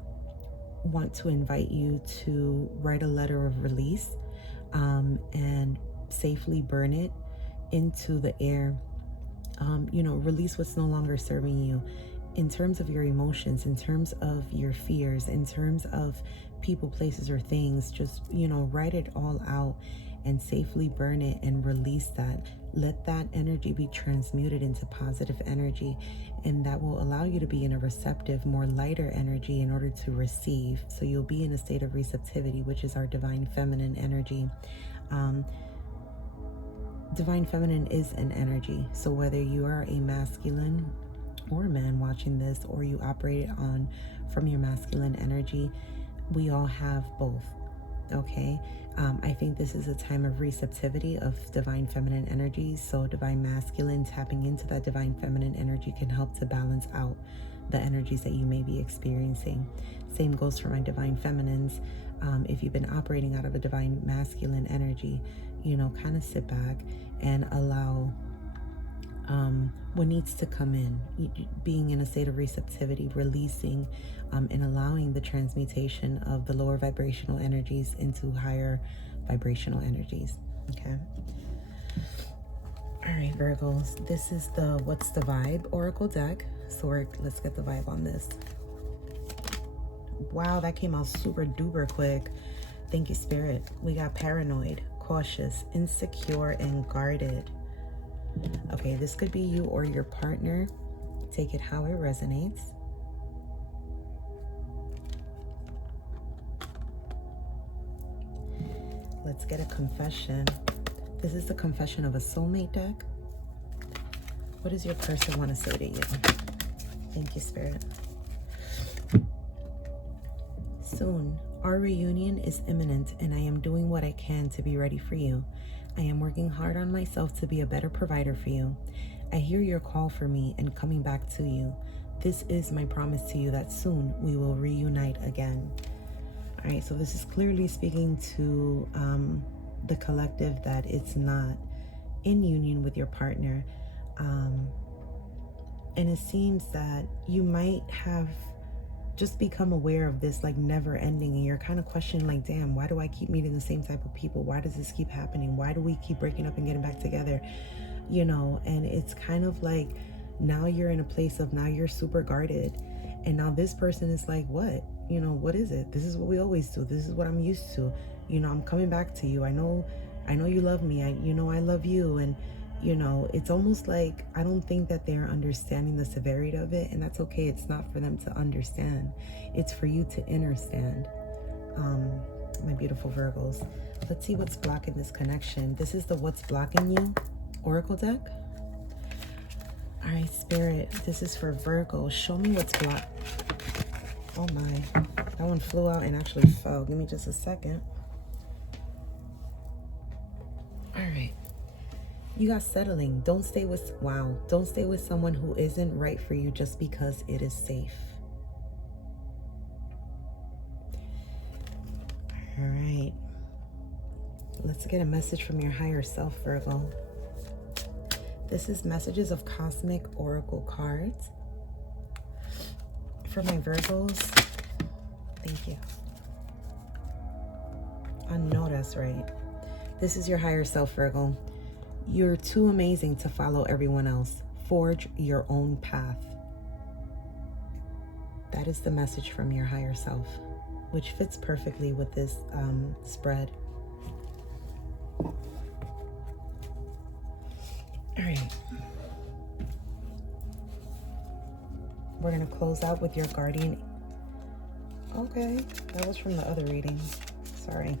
want to invite you to write a letter of release and safely burn it into the air. Release what's no longer serving you in terms of your emotions, in terms of your fears, in terms of people, places, or things. Just, write it all out and safely burn it and release that. Let that energy be transmuted into positive energy, and that will allow you to be in a receptive, more lighter energy in order to receive. So you'll be in a state of receptivity, which is our divine feminine energy. Divine feminine is an energy. So whether you are a masculine or a man watching this, or you operate from your masculine energy, we all have both. Okay. I think this is a time of receptivity of divine feminine energies. So divine masculine tapping into that divine feminine energy can help to balance out the energies that you may be experiencing. Same goes for my divine feminines. If you've been operating out of a divine masculine energy, kind of sit back and allow what needs to come in, being in a state of receptivity, releasing and allowing the transmutation of the lower vibrational energies into higher vibrational energies. Okay. All right, Virgos, this is the What's the Vibe Oracle deck. So let's get the vibe on this. Wow, that came out super duper quick. Thank you, Spirit. We got paranoid, cautious, insecure, and guarded. Okay, this could be you or your partner. Take it how it resonates. Let's get a confession. This is the confession of a soulmate deck. What does your person want to say to you? Thank you, Spirit. Soon, our reunion is imminent, and I am doing what I can to be ready for you. I am working hard on myself to be a better provider for you. I hear your call for me and coming back to you. This is my promise to you that soon we will reunite again. All right, so this is clearly speaking to the collective that it's not in union with your partner. And it seems that you might have just become aware of this like never ending, and you're kind of questioning like, damn, why do I keep meeting the same type of people? Why does this keep happening? Why do we keep breaking up and getting back together? And it's kind of like now you're in a place of now you're super guarded, and now this person is like, what? What is it? This is what we always do. This is what I'm used to. I'm coming back to you. I know you love me. I love you. And it's almost like I don't think that they're understanding the severity of it, and that's okay. It's not for them to understand. It's for you to understand. My beautiful Virgos. Let's see what's blocking this connection. This is the What's Blocking You Oracle deck. All right, Spirit, this is for Virgo. Show me what's blocked. Oh my, that one flew out and actually fell. Give me just a second. All right. You got settling. Don't stay with someone who isn't right for you just because it is safe. All right. Let's get a message from your higher self, Virgo. This is messages of cosmic oracle cards. For my Virgos, thank you. I know that's right. This is your higher self, Virgo. You're too amazing to follow everyone else. Forge your own path. That is the message from your higher self, which fits perfectly with this spread. All right. We're going to close out with your guardian. Okay, that was from the other reading. Sorry.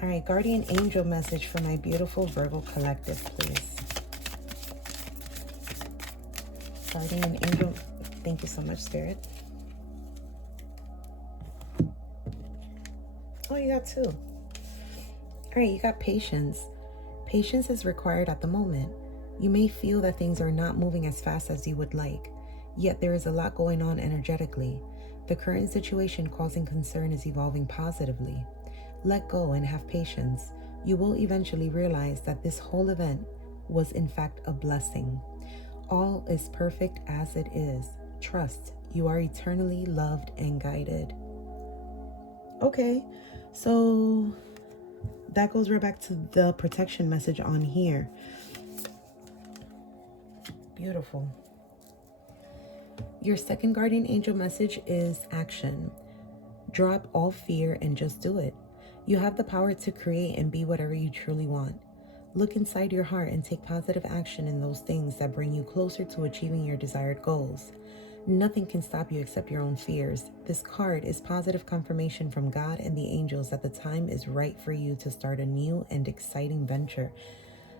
All right, guardian angel message for my beautiful Virgo collective, please. Guardian angel, thank you so much, Spirit. Oh, you got two. All right, you got patience. Patience is required at the moment. You may feel that things are not moving as fast as you would like. Yet there is a lot going on energetically. The current situation causing concern is evolving positively. Let go and have patience. You will eventually realize that this whole event was in fact a blessing. All is perfect as it is. Trust, you are eternally loved and guided. Okay, so that goes right back to the protection message on here. Beautiful. Your second guardian angel message is action. Drop all fear and just do it. You have the power to create and be whatever you truly want. Look inside your heart and take positive action in those things that bring you closer to achieving your desired goals. Nothing can stop you except your own fears. This card is positive confirmation from God and the angels that the time is right for you to start a new and exciting venture.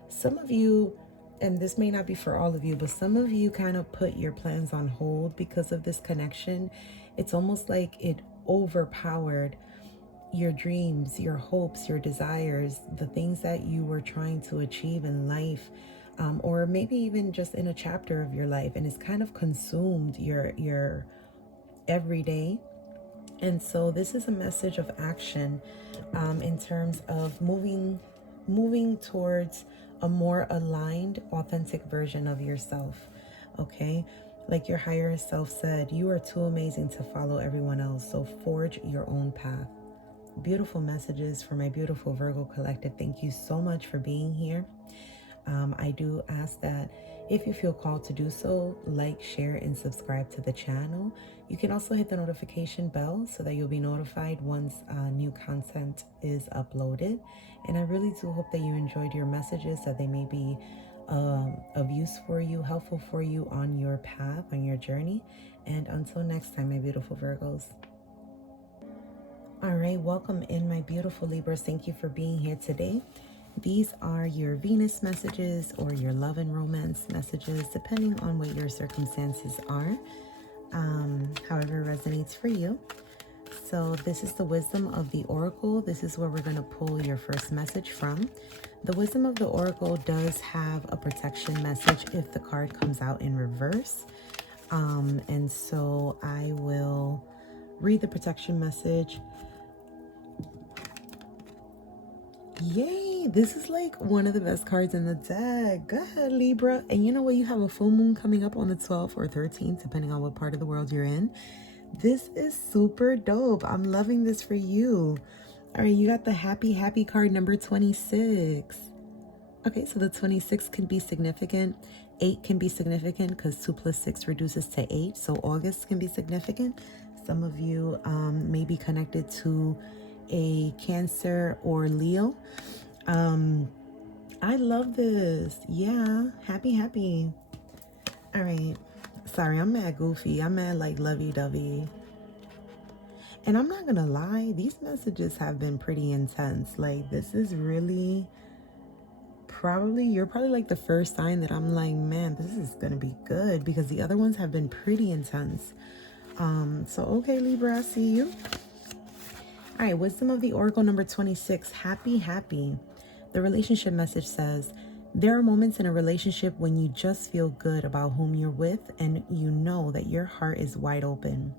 Some of you, and this may not be for all of you, but some of you kind of put your plans on hold because of this connection. It's almost like it overpowered your dreams, your hopes, your desires, the things that you were trying to achieve in life, or maybe even just in a chapter of your life, and it's kind of consumed your everyday. And so this is a message of action, in terms of moving towards a more aligned, authentic version of yourself. Okay, like your higher self said, you are too amazing to follow everyone else, so forge your own path. Beautiful messages for my beautiful Virgo collective. Thank you so much for being here. I do ask that if you feel called to do so, like, share, and subscribe to the channel. You can also hit the notification bell so that you'll be notified once new content is uploaded. And I really do hope that you enjoyed your messages, that they may be of use for you, helpful for you on your path, on your journey. And until next time, my beautiful Virgos. All right, welcome in, my beautiful Libras. Thank you for being here today. These are your Venus messages or your love and romance messages, depending on what your circumstances are, however it resonates for you. So this is the wisdom of the Oracle. This is where we're going to pull your first message from. The wisdom of the Oracle does have a protection message if the card comes out in reverse. And so I will read the protection message. Yay, this is like one of the best cards in the deck. Go ahead, Libra. And you know what? You have a full moon coming up on the 12th or 13th, depending on what part of the world you're in. This is super dope. I'm loving this for you. All right, you got the happy card number 26. Okay, so the 26 can be significant. 8 can be significant because 2 plus 6 reduces to 8. So August can be significant. Some of you may be connected to a Cancer or Leo. I love this. Yeah, happy. All right. Sorry, I'm mad goofy. I'm mad like lovey-dovey. And I'm not gonna lie, these messages have been pretty intense. Like, this is really you're probably like the first sign that I'm like, man, this is gonna be good, because the other ones have been pretty intense. So okay, Libra, I see you. All right, wisdom of the Oracle number 26, happy. The relationship message says, there are moments in a relationship when you just feel good about whom you're with, and you know that your heart is wide open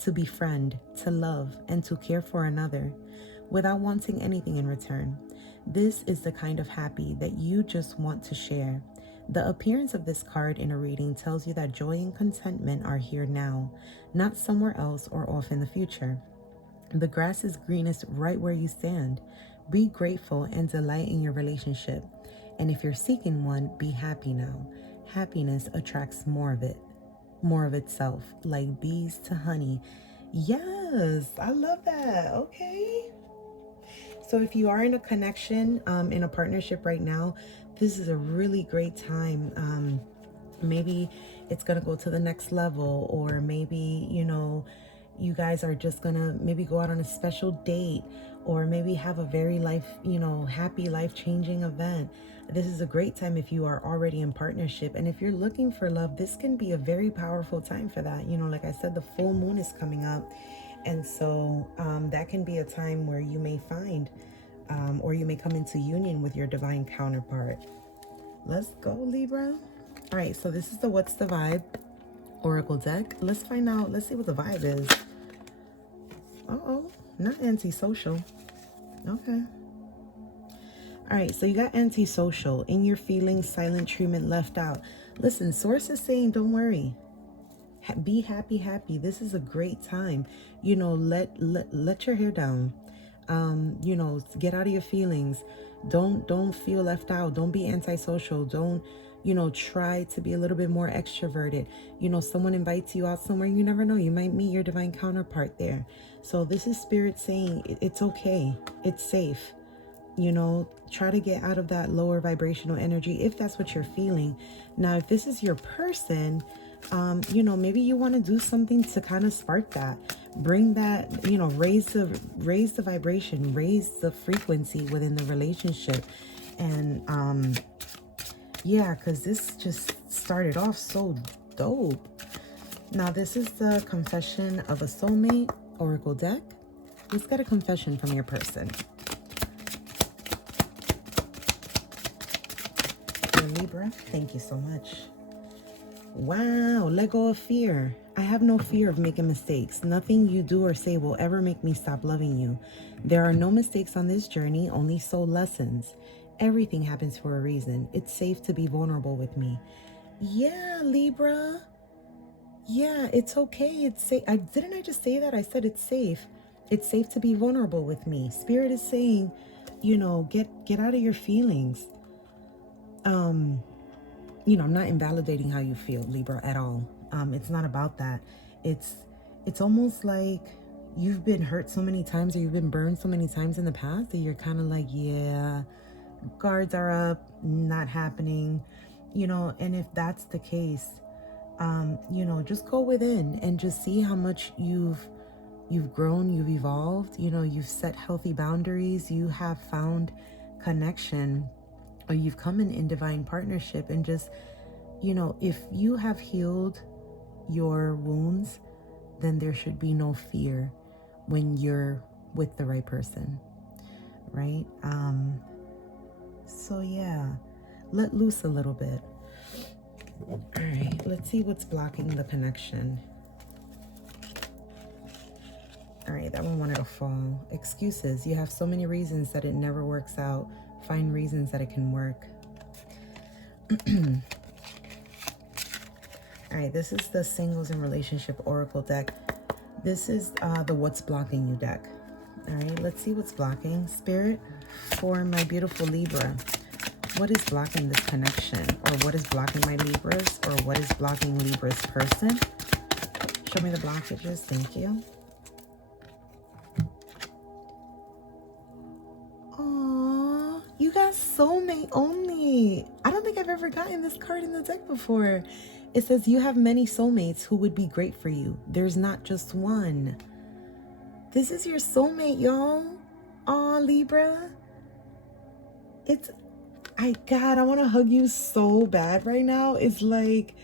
to befriend, to love, and to care for another without wanting anything in return. This is the kind of happy that you just want to share. The appearance of this card in a reading tells you that joy and contentment are here now, not somewhere else or off in the future. The grass is greenest right where you stand. Be grateful and delight in your relationship. And if you're seeking one, be happy now. Happiness attracts more of it, more of itself, like bees to honey. Yes, I love that. Okay. So if you are in a connection, in a partnership right now, this is a really great time. Maybe it's going to go to the next level, or maybe, you guys are just gonna maybe go out on a special date, or maybe have a very happy, life-changing event. This is a great time if you are already in partnership. And if you're looking for love, this can be a very powerful time for that. Like I said, the full moon is coming up. And so that can be a time where you may find, or you may come into union with your divine counterpart. Let's go, Libra. All right, so this is the What's the Vibe Oracle deck. Let's find out. Let's see what the vibe is. Uh-oh, not antisocial. Okay. All right, so you got antisocial, in your feelings, silent treatment, left out. Listen, Source is saying, don't worry. Be happy, happy. This is a great time. You know, let your hair down. You know, get out of your feelings. Don't feel left out. Don't be antisocial. Don't, you know, try to be a little bit more extroverted. You know, someone invites you out somewhere, you never know. You might meet your divine counterpart there. So this is Spirit saying it's okay. It's safe. You know, try to get out of that lower vibrational energy if that's what you're feeling. Now, if this is your person, you know, maybe you want to do something to kind of spark that, bring that, you know, raise the vibration, raise the frequency within the relationship. And yeah, because this just started off so dope. Now, this is the Confession of a Soulmate Oracle deck. Let's get a confession from your person. Libra, thank you so much. Wow, let go of fear. I have no fear of making mistakes. Nothing you do or say will ever make me stop loving you. There are no mistakes on this journey, only soul lessons. Everything happens for a reason. It's safe to be vulnerable with me. Yeah, Libra. Yeah, it's okay. It's safe. Didn't I just say that? I said it's safe. It's safe to be vulnerable with me. Spirit is saying, you know, get out of your feelings. You know, I'm not invalidating how you feel, Libra, at all. It's not about that. It's almost like you've been hurt so many times, or you've been burned so many times in the past, that you're kind of like, yeah, guards are up, not happening, you know. And if that's the case, you know, just go within and just see how much you've grown, you've evolved, you know, you've set healthy boundaries, you have found connection, or you've come in divine partnership. And just, you know, if you have healed your wounds, then there should be no fear when you're with the right person, right? So yeah, let loose a little bit. All right, let's see what's blocking the connection. All right, that one wanted to fall. Excuses. You have so many reasons that it never works out. Find reasons that it can work. All right, this is the Singles and Relationship Oracle deck. This is the What's Blocking You deck. All right, let's see what's blocking. Spirit, for my beautiful Libra, what is blocking this connection? Or what is blocking my Libras? Or what is blocking Libra's person? Show me the blockages. Thank you. You got soulmate only. I don't think I've ever gotten this card in the deck before. It says you have many soulmates who would be great for you. There's not just one. This is your soulmate, y'all. Aw, Libra. God, I want to hug you so bad right now. It's like,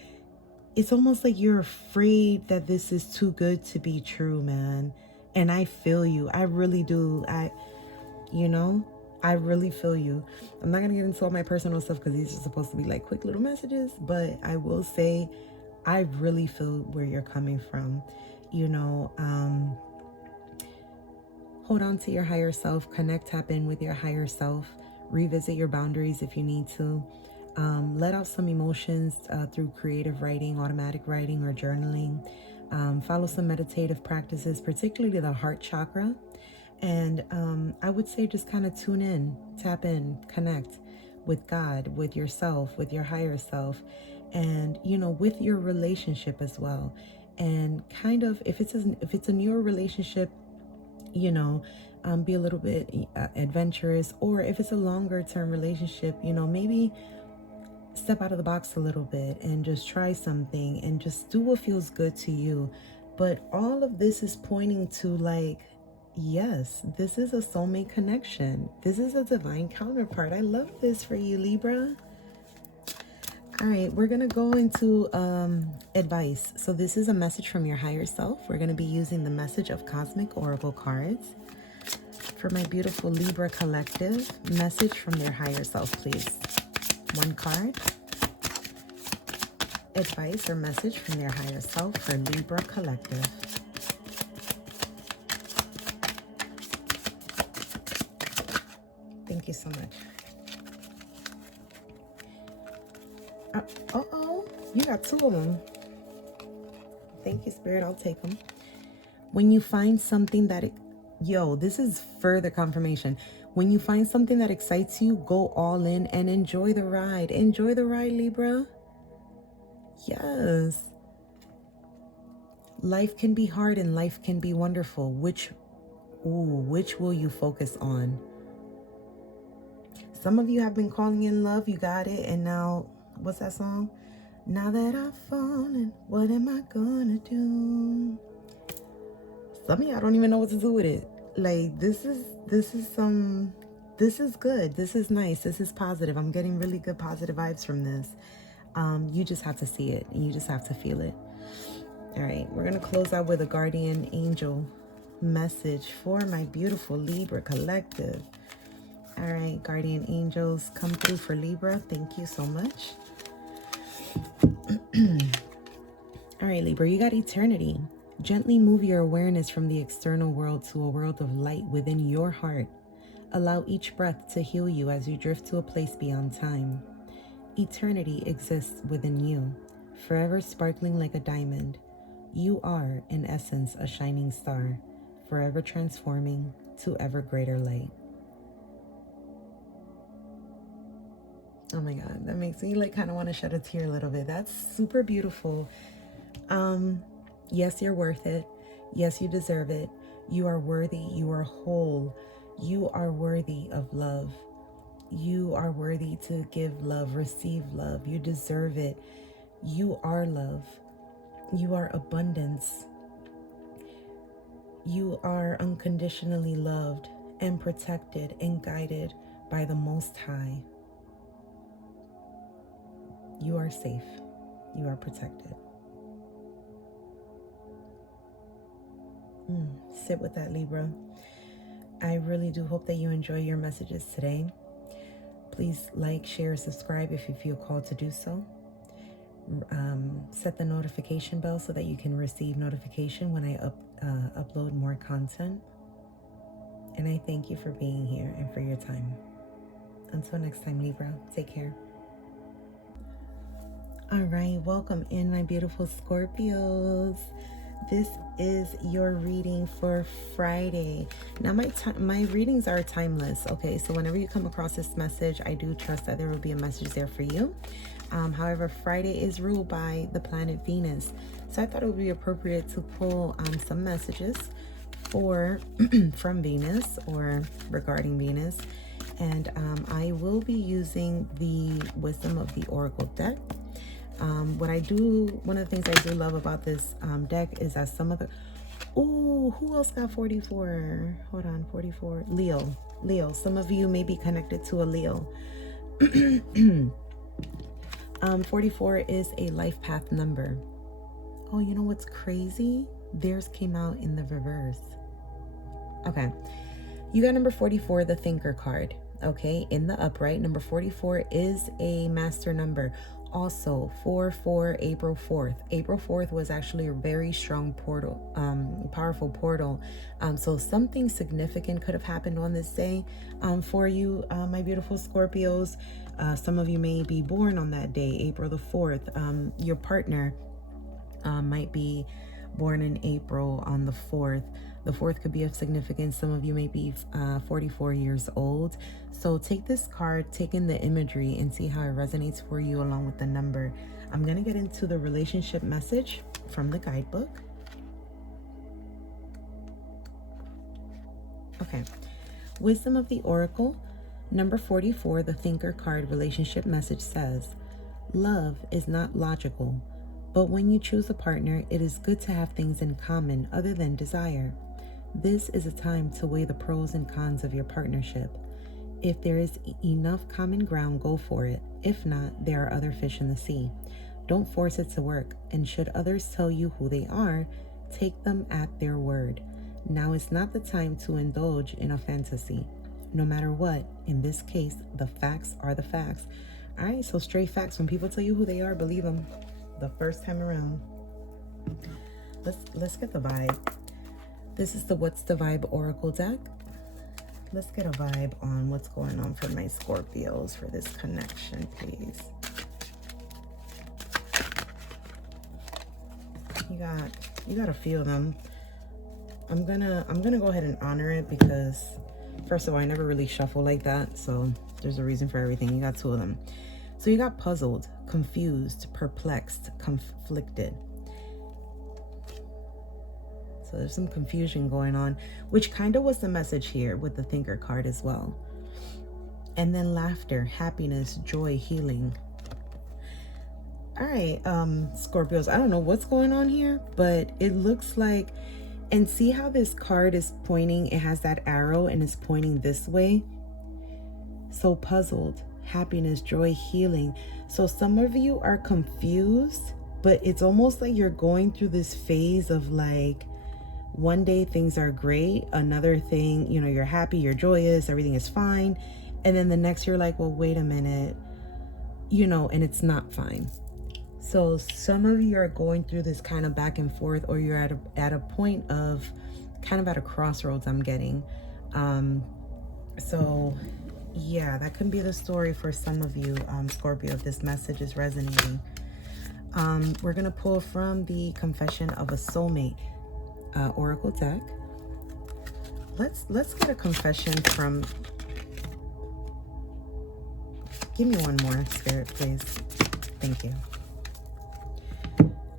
it's almost like you're afraid that this is too good to be true, man. And I feel you. I really do. You know, I really feel you. I'm not going to get into all my personal stuff because these are supposed to be like quick little messages, but I will say I really feel where you're coming from. You know, hold on to your higher self, connect, tap in with your higher self, revisit your boundaries if you need to. Let out some emotions through creative writing, automatic writing, or journaling. Follow some meditative practices, particularly the heart chakra. And I would say just kind of tune in, tap in, connect with God, with yourself, with your higher self, and, you know, with your relationship as well. And kind of, if it's a newer relationship, you know, be a little bit adventurous. Or if it's a longer term relationship, you know, maybe step out of the box a little bit and just try something and just do what feels good to you. But all of this is pointing to, like, yes, this is a soulmate connection. This is a divine counterpart. I love this for you, Libra. All right, we're going to go into advice. So this is a message from your higher self. We're going to be using the message of Cosmic Oracle cards. For my beautiful Libra collective, message from their higher self, please. One card. Advice or message from their higher self for Libra collective. Thank you so much. Uh-oh, you got two of them. Thank you, Spirit. I'll take them. When you find something that... Yo, this is further confirmation. When you find something that excites you, go all in and enjoy the ride. Enjoy the ride, Libra. Yes. Life can be hard and life can be wonderful. Which will you focus on? Some of you have been calling in love. You got it. And now, what's that song? Now that I've fallen, what am I gonna do? Some of y'all don't even know what to do with it. Like, this is good. This is nice. This is positive. I'm getting really good positive vibes from this. You just have to see it. And you just have to feel it. All right, we're going to close out with a guardian angel message for my beautiful Libra collective. All right, guardian angels, come through for Libra. Thank you so much. All right, Libra, you got eternity. Gently move your awareness from the external world to a world of light within your heart. Allow each breath to heal you as you drift to a place beyond time. Eternity exists within you, forever sparkling like a diamond. You are, in essence, a shining star, forever transforming to ever greater light. Oh my God, that makes me like kind of want to shed a tear a little bit. That's super beautiful. Yes, you're worth it. Yes, you deserve it. You are worthy. You are whole. You are worthy of love. You are worthy to give love, receive love. You deserve it. You are love. You are abundance. You are unconditionally loved and protected and guided by the Most High. You are safe. You are protected. Sit with that, Libra. I really do hope that you enjoy your messages today. Please like, share, subscribe if you feel called to do so. Set the notification bell so that you can receive notification when I upload more content. And I thank you for being here and for your time. Until next time, Libra, take care. All right, welcome in, my beautiful Scorpios. This is your reading for Friday. Now, my readings are timeless, okay? So whenever you come across this message, I do trust that there will be a message there for you. However, Friday is ruled by the planet Venus. So I thought it would be appropriate to pull some messages from Venus or regarding Venus. And I will be using the Wisdom of the Oracle deck. One of the things I do love about this deck is that some of the... Ooh, who else got 44? Hold on, 44. Leo. Some of you may be connected to a Leo. 44 is a life path number. Oh, you know what's crazy? Theirs came out in the reverse. Okay. You got number 44, the Thinker card. Okay, in the upright, number 44 is a master number. Also, 4/4, April 4th. April 4th was actually a very strong portal, powerful portal. So something significant could have happened on this day for you, my beautiful Scorpios. Some of you may be born on that day, April the 4th. Your partner might be born in April on the 4th. The 4th could be of significance. Some of you may be 44 years old. So take this card, take in the imagery, and see how it resonates for you along with the number. I'm going to get into the relationship message from the guidebook. Okay. Wisdom of the Oracle, number 44, the Thinker card relationship message says, love is not logical, but when you choose a partner, it is good to have things in common other than desire. This is a time to weigh the pros and cons of your partnership. If there is enough common ground, go for it. If not, there are other fish in the sea. Don't force it to work, and should others tell you who they are, take them at their word. Now is not the time to indulge in a fantasy. No matter what, in this case, the facts are the facts. All right, so straight facts. When people tell you who they are, believe them the first time around. Let's get the vibe. This is the What's the Vibe Oracle deck. Let's get a vibe on what's going on for my Scorpios for this connection, please. you got a few of them. I'm gonna go ahead and honor it because first of all, I never really shuffle like that, so there's a reason for everything. You got 2 of them. So you got puzzled, confused, perplexed, conflicted. So there's some confusion going on, which kind of was the message here with the Thinker card as well. And then laughter, happiness, joy, healing. All right, Scorpios, I don't know what's going on here, but it looks like, and see how this card is pointing, it has that arrow and it's pointing this way. So puzzled, happiness, joy, healing. So some of you are confused, but it's almost like you're going through this phase of like, one day things are great, another thing, you know, you're happy, you're joyous, everything is fine. And then the next you're like, well, wait a minute, you know, and it's not fine. So some of you are going through this kind of back and forth, or you're at a point of kind of at a crossroads, I'm getting. So yeah, that can be the story for some of you, Scorpio, if this message is resonating. We're going to pull from the Confession of a Soulmate Oracle deck. Let's get a confession from, give me one more, Spirit, please. Thank you.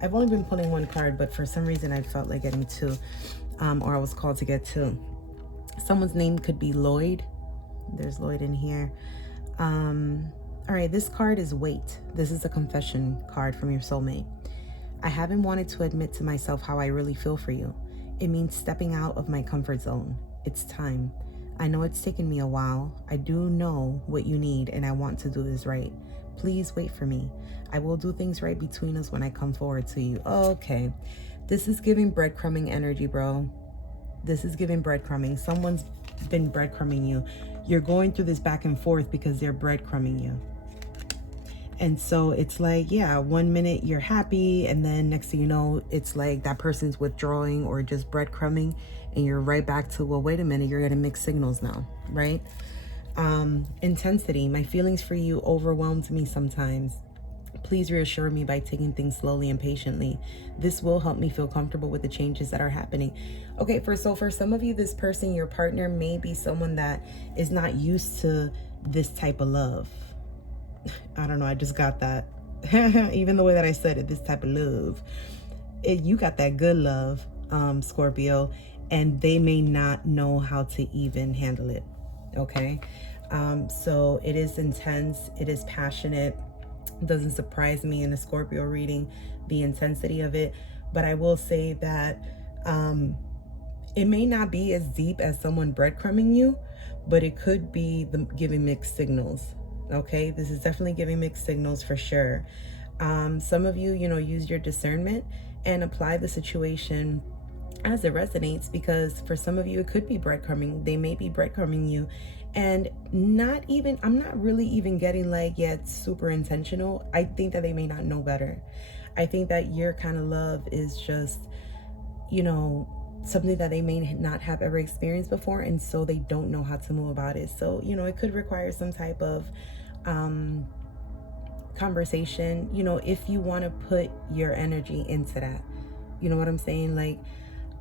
I've only been pulling 1 card, but for some reason I felt like getting 2, or I was called to get 2. Someone's name could be Lloyd. There's Lloyd in here. All right, this card is Wait. This is a confession card from your soulmate. I haven't wanted to admit to myself how I really feel for you. It means stepping out of my comfort zone. It's time. I know it's taken me a while. I do know what you need, and I want to do this right. Please wait for me. I will do things right between us when I come forward to you. Okay. This is giving breadcrumbing energy, bro. This is giving breadcrumbing. Someone's been breadcrumbing you. You're going through this back and forth because they're breadcrumbing you. And so it's like, yeah, 1 minute you're happy, and then next thing you know, it's like that person's withdrawing or just breadcrumbing, and you're right back to, well, wait a minute, you're getting mixed signals now, right? Intensity. My feelings for you overwhelmed me sometimes. Please reassure me by taking things slowly and patiently. This will help me feel comfortable with the changes that are happening. Okay, for some of you, this person, your partner, may be someone that is not used to this type of love. I don't know, I just got that. Even the way that I said it, this type of love. You got that good love, Scorpio, and they may not know how to even handle it, okay? So it is intense, it is passionate. Doesn't surprise me in a Scorpio reading, the intensity of it. But I will say that it may not be as deep as someone breadcrumbing you, but it could be giving mixed signals. Okay, this is definitely giving mixed signals for sure. Some of you, use your discernment and apply the situation as it resonates, because for some of you, it could be breadcrumbing. They may be breadcrumbing you, and I'm not really even getting like, yeah, it's super intentional. I think that they may not know better. I think that your kind of love is just, something that they may not have ever experienced before, and so they don't know how to move about it. So, it could require some type of conversation, if you want to put your energy into that. You know what I'm saying? Like,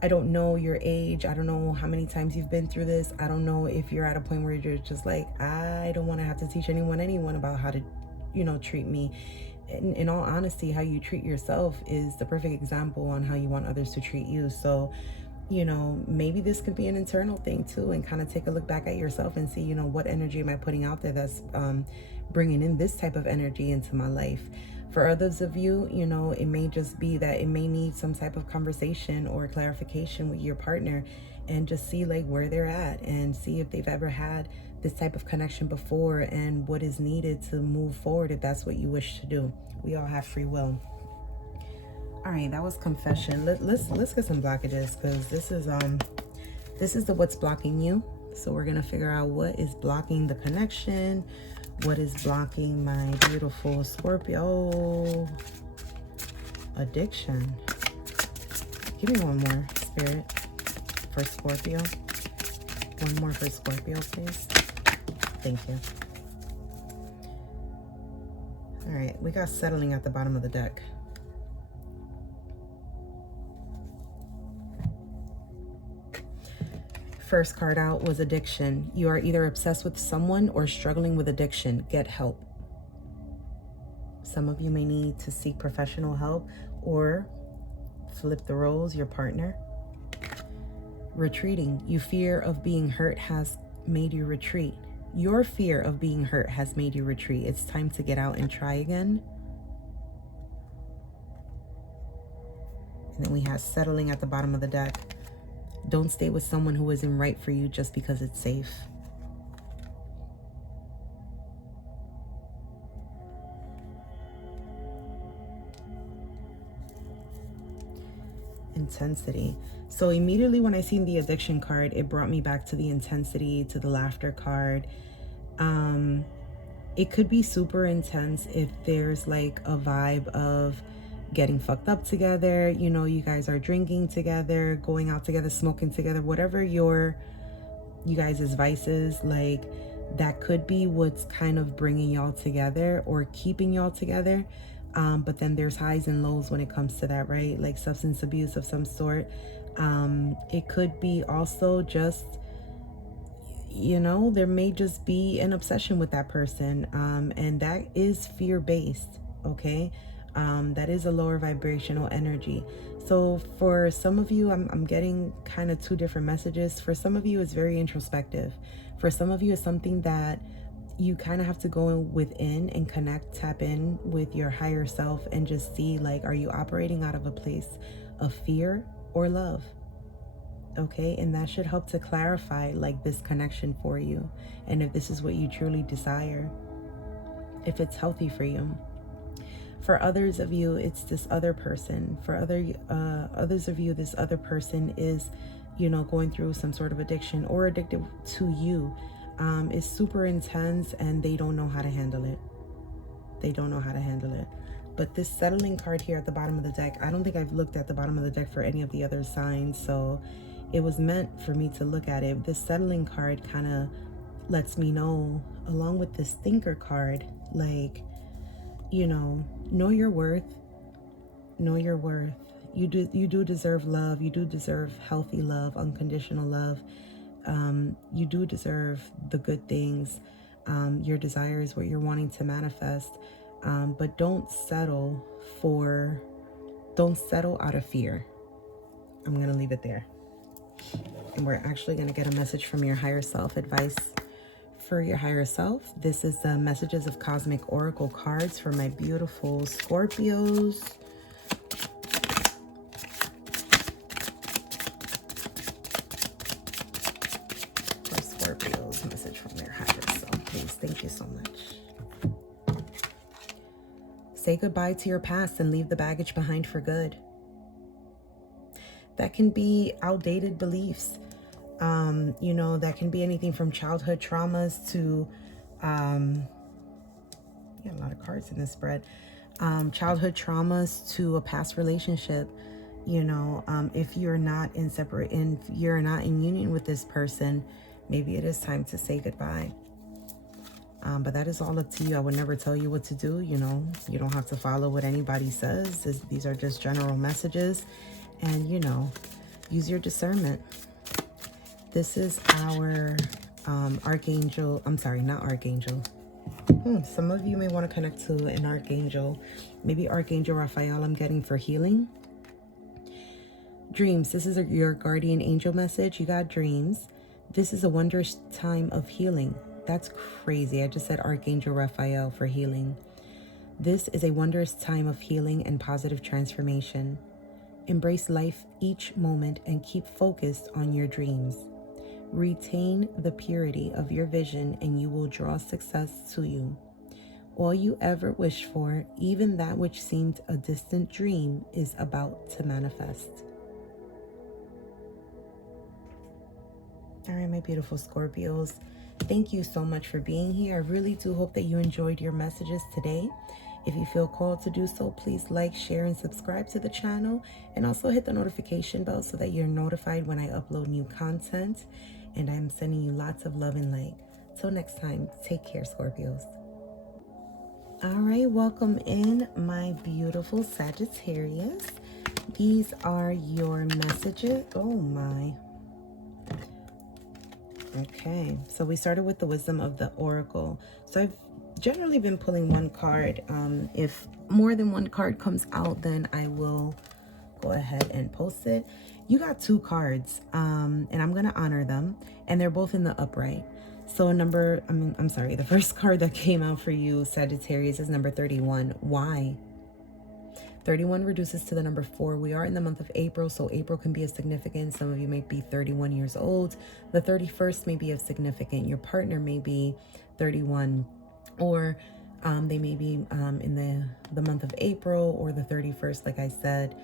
I don't know your age. I don't know how many times you've been through this. I don't know if you're at a point where you're just like, I don't want to have to teach anyone about how to, treat me. In all honesty, how you treat yourself is the perfect example on how you want others to treat you. So, maybe this could be an internal thing too, and kind of take a look back at yourself and see, what energy am I putting out there that's bringing in this type of energy into my life. For others of you, it may just be that it may need some type of conversation or clarification with your partner, and just see like where they're at and see if they've ever had this type of connection before and what is needed to move forward if that's what you wish to do. We all have free will. All right, that was confession. Let's get some blockages, because this is the what's blocking you. So we're gonna figure out what is blocking the connection. What is blocking my beautiful Scorpio addiction? Give me one more, Spirit, for Scorpio. One more for Scorpio, please. Thank you. All right, we got settling at the bottom of the deck. first card out was addiction. You are either obsessed with someone or struggling with addiction. Get help. Some of you may need to seek professional help, or flip the roles, your partner. Retreating. Your fear of being hurt has made you retreat. Your fear of being hurt has made you retreat. It's time to get out and try again. And then we have settling at the bottom of the deck. Don't stay with someone who isn't right for you just because it's safe. Intensity. So immediately when I seen the addiction card, it brought me back to the intensity, to the laughter card. It could be super intense if there's like a vibe of getting fucked up together. You know, you guys are drinking together, going out together, smoking together, whatever you guys' vices, like that could be what's kind of bringing y'all together or keeping y'all together. But then there's highs and lows when it comes to that, right? Like substance abuse of some sort. It could be also just, you know, there may just be an obsession with that person. And that is fear-based, okay? That is a lower vibrational energy. So for some of you, I'm getting kind of two different messages. For some of you, it's very introspective. For some of you, it's something that you kind of have to go within and connect, tap in with your higher self and just see, like, are you operating out of a place of fear or love? Okay, and that should help to clarify like this connection for you, and if this is what you truly desire, if it's healthy for you. For others of you, it's this other person. For others of you, this other person is, you know, going through some sort of addiction or addicted to you. It's super intense and they don't know how to handle it. They don't know how to handle it. But this settling card here at the bottom of the deck, I don't think I've looked at the bottom of the deck for any of the other signs, so it was meant for me to look at it. This settling card kind of lets me know, along with this thinker card, like, you know your worth. Know your worth. You do deserve love. You do deserve healthy love, unconditional love. You do deserve the good things, your desires, what you're wanting to manifest. But don't settle out of fear. I'm going to leave it there. And we're actually going to get a message from your higher self, advice for your higher self. This is the messages of cosmic oracle cards for my beautiful Scorpios. For Scorpios, message from their higher self, please. Thank you so much. Say goodbye to your past and leave the baggage behind for good. That can be outdated beliefs. You know, that can be anything from childhood traumas to, a lot of cards in this spread. Childhood traumas to a past relationship. You know, if you're not in union with this person, maybe it is time to say goodbye. But that is all up to you. I would never tell you what to do. You know, you don't have to follow what anybody says. These are just general messages, and, you know, use your discernment. This is our archangel. I'm sorry, not archangel. Some of you may want to connect to an archangel. Maybe Archangel Raphael I'm getting for healing. Dreams. This is your guardian angel message. You got dreams. This is a wondrous time of healing. That's crazy. I just said Archangel Raphael for healing. This is a wondrous time of healing and positive transformation. Embrace life each moment and keep focused on your dreams. Retain the purity of your vision and you will draw success to you. All you ever wished for, even that which seemed a distant dream, is about to manifest. All right, my beautiful Scorpios. Thank you so much for being here. I really do hope that you enjoyed your messages today. If you feel called to do so, please like, share, and subscribe to the channel. And also hit the notification bell so that you're notified when I upload new content. And I'm sending you lots of love and light. Till next time, take care, Scorpios. All right, welcome in, my beautiful Sagittarius. These are your messages. Oh my. Okay, so we started with the wisdom of the oracle. So I've generally been pulling one card. If more than one card comes out, then I will go ahead and post it. You got two cards, and I'm gonna honor them, and they're both in the upright. So I'm sorry, the first card that came out for you, Sagittarius, is number 31. Why? 31 reduces to the number 4. We are in the month of April, so April can be of significance. Some of you may be 31 years old. The 31st may be of significance. Your partner may be 31, or they may be in the month of April or the 31st, like I said.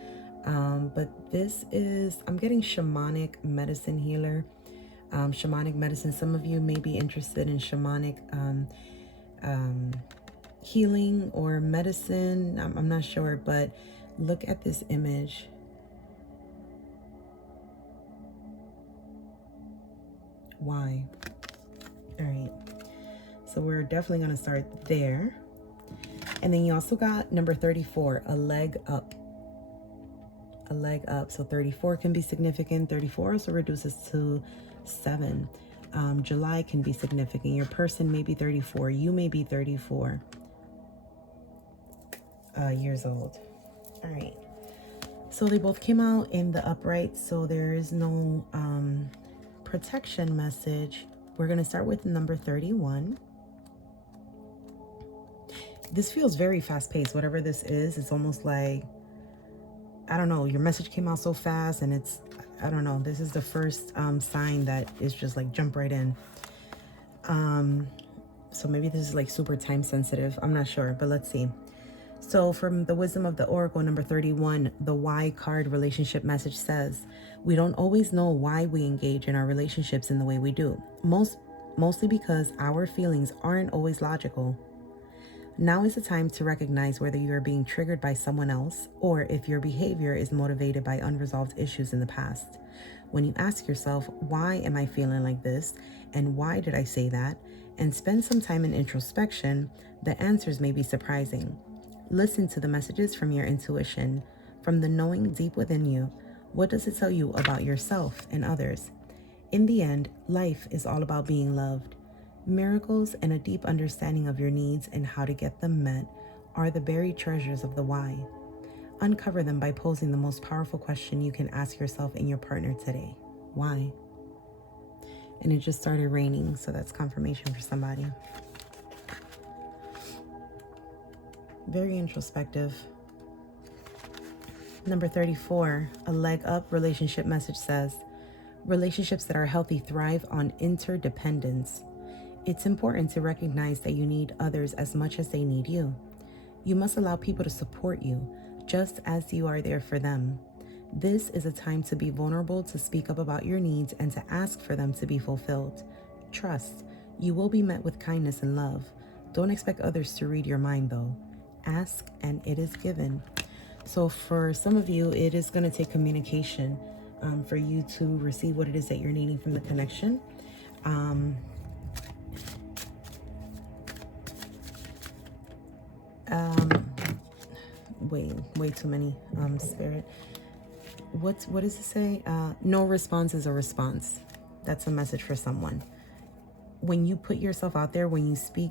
But this is, I'm getting shamanic medicine healer. Shamanic medicine. Some of you may be interested in shamanic healing or medicine. I'm not sure, but look at this image. Why? All right, so we're definitely going to start there. And then you also got number 34, a leg up. A leg up. So 34 can be significant. 34 also reduces to 7. July can be significant. Your person may be 34. You may be 34 years old. All right, so they both came out in the upright, so there is no protection message. We're going to start with number 31. This feels very fast-paced. Whatever this is, it's almost like, I don't know, your message came out so fast, and it's, I don't know, this is the first sign that is just like jump right in. So maybe this is like super time sensitive. I'm not sure, but let's see. So from the wisdom of the oracle, number 31, the why card relationship message says, we don't always know why we engage in our relationships in the way we do. Mostly because our feelings aren't always logical. Now is the time to recognize whether you are being triggered by someone else or if your behavior is motivated by unresolved issues in the past. When you ask yourself, why am I feeling like this? And why did I say that? And spend some time in introspection, the answers may be surprising. Listen to the messages from your intuition, from the knowing deep within you. What does it tell you about yourself and others? In the end, life is all about being loved. Miracles and a deep understanding of your needs and how to get them met are the buried treasures of the why. Uncover them by posing the most powerful question you can ask yourself and your partner today. Why? And it just started raining, so that's confirmation for somebody. Very introspective. Number 34, a leg up relationship message says, relationships that are healthy thrive on interdependence. It's important to recognize that you need others as much as they need you. You must allow people to support you, just as you are there for them. This is a time to be vulnerable, to speak up about your needs, and to ask for them to be fulfilled. Trust, you will be met with kindness and love. Don't expect others to read your mind, though. Ask, and it is given. So for some of you, it is going to take communication for you to receive what it is that you're needing from the connection. Way too many, spirit. What does it say? No response is a response. That's a message for someone. When you put yourself out there, when you speak,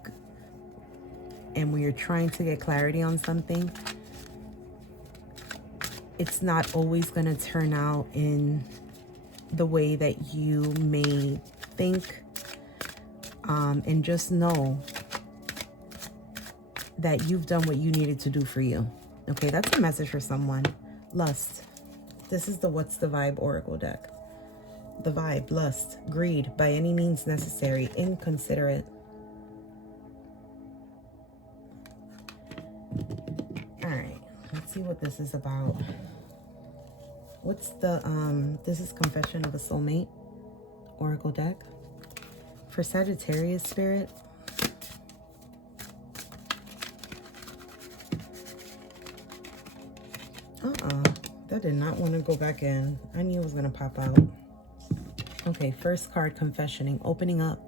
and when you're trying to get clarity on something, it's not always going to turn out in the way that you may think. And just know that you've done what you needed to do for you. Okay, that's a message for someone. Lust. This is the What's the Vibe Oracle deck. The vibe, lust, greed, by any means necessary, inconsiderate. All right, let's see what this is about. What's the, this is Confession of a Soulmate Oracle deck. For Sagittarius spirit, that did not want to go back in. I knew it was going to pop out. Okay, first card, confessioning, opening up.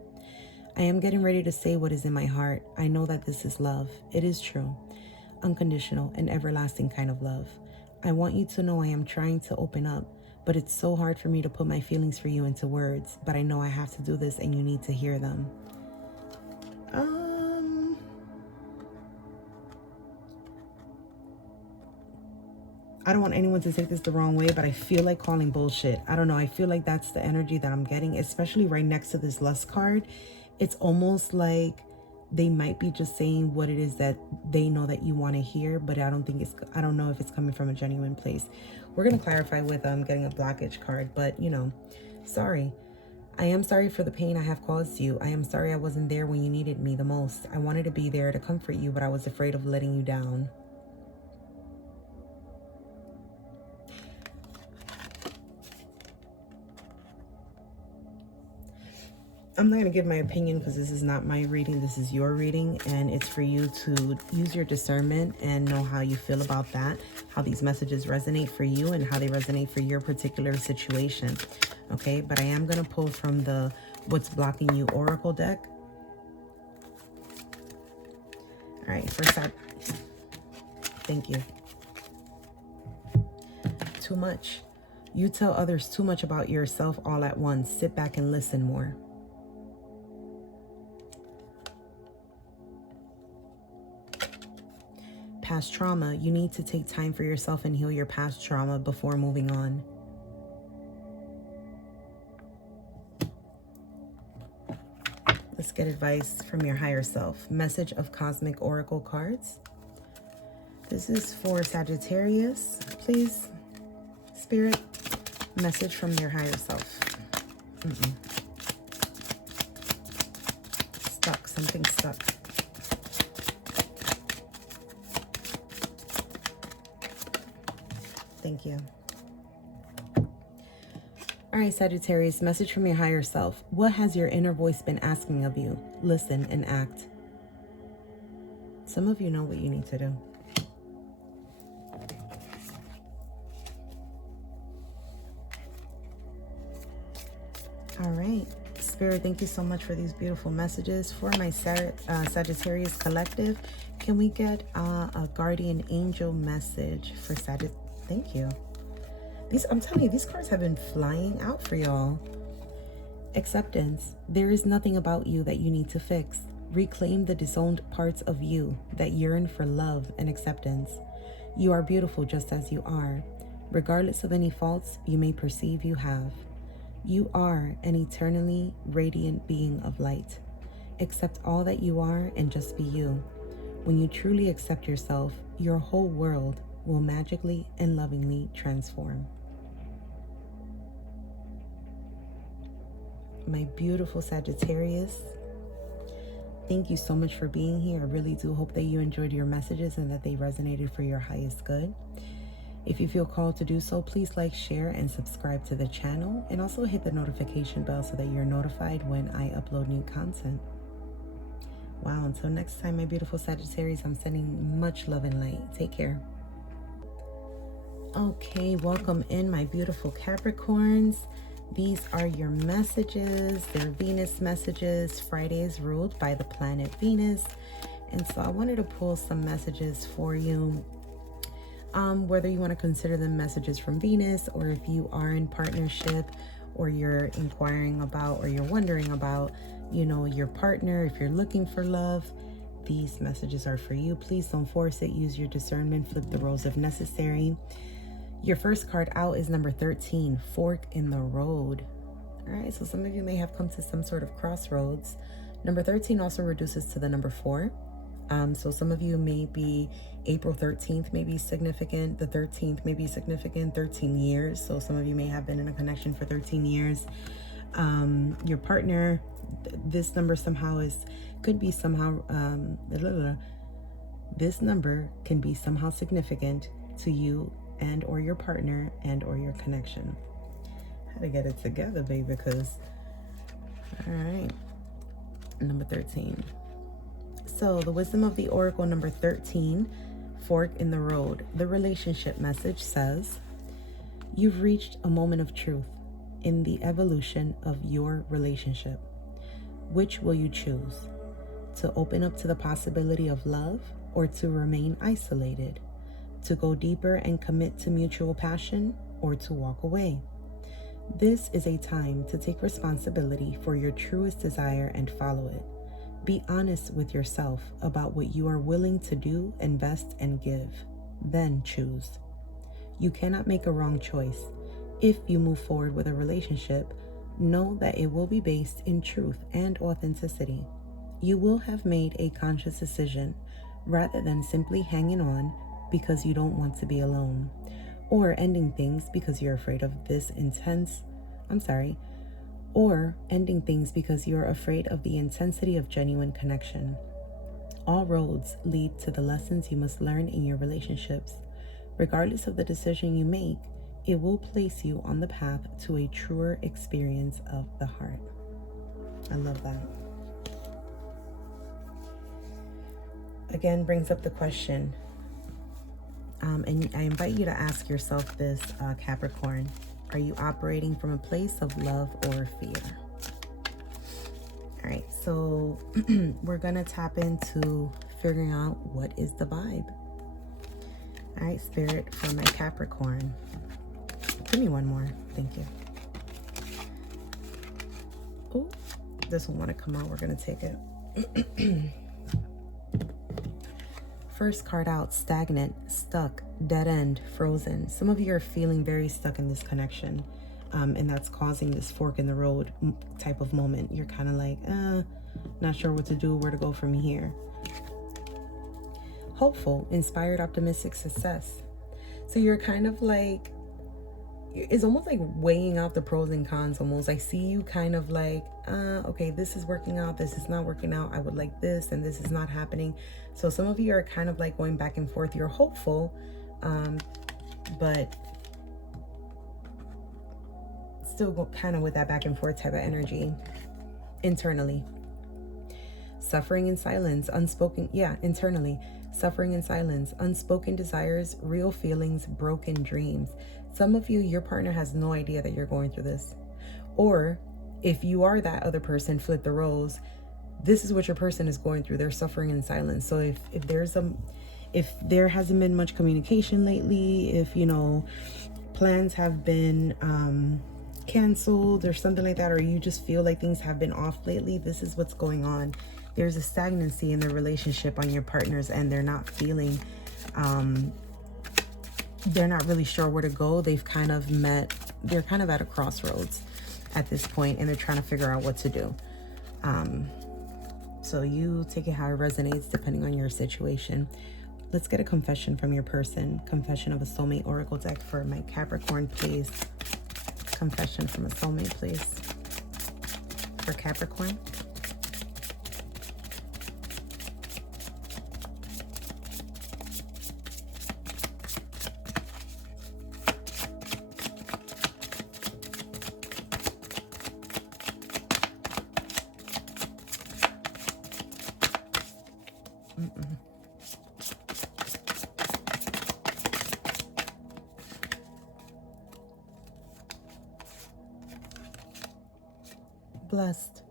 I am getting ready to say what is in my heart. I know that this is love. It is true, unconditional, and everlasting kind of love. I want you to know I am trying to open up, but it's so hard for me to put my feelings for you into words, but I know I have to do this and you need to hear them. I don't want anyone to take this the wrong way, but I feel like calling bullshit. I don't know. I feel like that's the energy that I'm getting, especially right next to this lust card. It's almost like they might be just saying what it is that they know that you want to hear, but I don't know if it's coming from a genuine place. We're going to clarify with getting a blockage card, but you know, sorry. I am sorry for the pain I have caused you. I am sorry I wasn't there when you needed me the most. I wanted to be there to comfort you, but I was afraid of letting you down. I'm not going to give my opinion because this is not my reading. This is your reading, and it's for you to use your discernment and know how you feel about that, how these messages resonate for you and how they resonate for your particular situation. Okay, but I am going to pull from the What's Blocking You Oracle deck. All right, first up. Thank you. Too much. You tell others too much about yourself all at once. Sit back and listen more. Past trauma. You need to take time for yourself and heal your past trauma before moving on. Let's get advice from your higher self. Message of Cosmic Oracle cards. This is for Sagittarius. Please, Spirit, message from your higher self. Stuck. Something stuck. Thank you. All right, Sagittarius, message from your higher self. What has your inner voice been asking of you? Listen and act. Some of you know what you need to do. All right, Spirit, thank you so much for these beautiful messages. For my Sagittarius collective, can we get a guardian angel message for Sagittarius? Thank you. I'm telling you, these cards have been flying out for y'all. Acceptance. There is nothing about you that you need to fix. Reclaim the disowned parts of you that yearn for love and acceptance. You are beautiful just as you are, regardless of any faults you may perceive you have. You are an eternally radiant being of light. Accept all that you are and just be you. When you truly accept yourself, your whole world will magically and lovingly transform. My beautiful Sagittarius, thank you so much for being here. I really do hope that you enjoyed your messages and that they resonated for your highest good. If you feel called to do so, please like, share, and subscribe to the channel, and also hit the notification bell so that you're notified when I upload new content. Wow, until next time, my beautiful Sagittarius, I'm sending much love and light. Take care. Okay, welcome in, my beautiful Capricorns. These are your messages. They're Venus messages. Friday is ruled by the planet Venus. And so I wanted to pull some messages for you. Whether you want to consider them messages from Venus, or if you are in partnership, or you're inquiring about, or you're wondering about, you know, your partner, if you're looking for love, these messages are for you. Please don't force it. Use your discernment. Flip the roles if necessary. Your first card out is number 13, Fork in the Road. All right, so some of you may have come to some sort of crossroads. Number 13 also reduces to the number 4. So some of you may be, April 13th may be significant. The 13th may be significant, 13 years. So some of you may have been in a connection for 13 years. Your partner, this number this number can be somehow significant to you and or your partner and or your connection. I had to get it together, baby, because, all right, number 13. So the wisdom of the oracle, number 13, Fork in the Road. The relationship message says, you've reached a moment of truth in the evolution of your relationship. Which will you choose? To open up to the possibility of love, or to remain isolated? To go deeper and commit to mutual passion, or to walk away. This is a time to take responsibility for your truest desire and follow it. Be honest with yourself about what you are willing to do, invest, and give. Then choose. You cannot make a wrong choice. If you move forward with a relationship, know that it will be based in truth and authenticity. You will have made a conscious decision rather than simply hanging on because you don't want to be alone, or ending things because you're afraid of or ending things because you're afraid of the intensity of genuine connection. All roads lead to the lessons you must learn in your relationships. Regardless of the decision you make, it will place you on the path to a truer experience of the heart. I love that. Again, brings up the question, and I invite you to ask yourself this, Capricorn. Are you operating from a place of love or fear? All right, so we're going to tap into figuring out what is the vibe. All right, Spirit, for my Capricorn. Give me one more. Thank you. Oh, this one want to come out. We're going to take it. First card out, stagnant, stuck, dead end, frozen. Some of you are feeling very stuck in this connection, and that's causing this fork in the road type of moment. You're kind of like, not sure what to do, where to go from here. Hopeful, inspired, optimistic, success. So you're kind of like, it's almost like weighing out the pros and cons almost. I see you kind of like, okay, this is working out, this is not working out. I would like this, and this is not happening. So some of you are kind of like going back and forth. You're hopeful, but still kind of with that back and forth type of energy internally. Suffering in silence, internally. Suffering in silence, unspoken desires, real feelings, broken dreams. Some of you, your partner has no idea that you're going through this. Or if you are that other person, flip the roles. This is what your person is going through. They're suffering in silence. So if there hasn't been much communication lately, if, plans have been canceled or something like that, or you just feel like things have been off lately, this is what's going on. There's a stagnancy in the relationship on your partners, and they're not feeling, they're not really sure where to go. They're kind of at a crossroads at this point, and they're trying to figure out what to do. So you take it how it resonates depending on your situation. Let's get a confession from your person. Confession of a soulmate oracle deck for my Capricorn, please. Confession from a soulmate, please. For Capricorn. Blessed.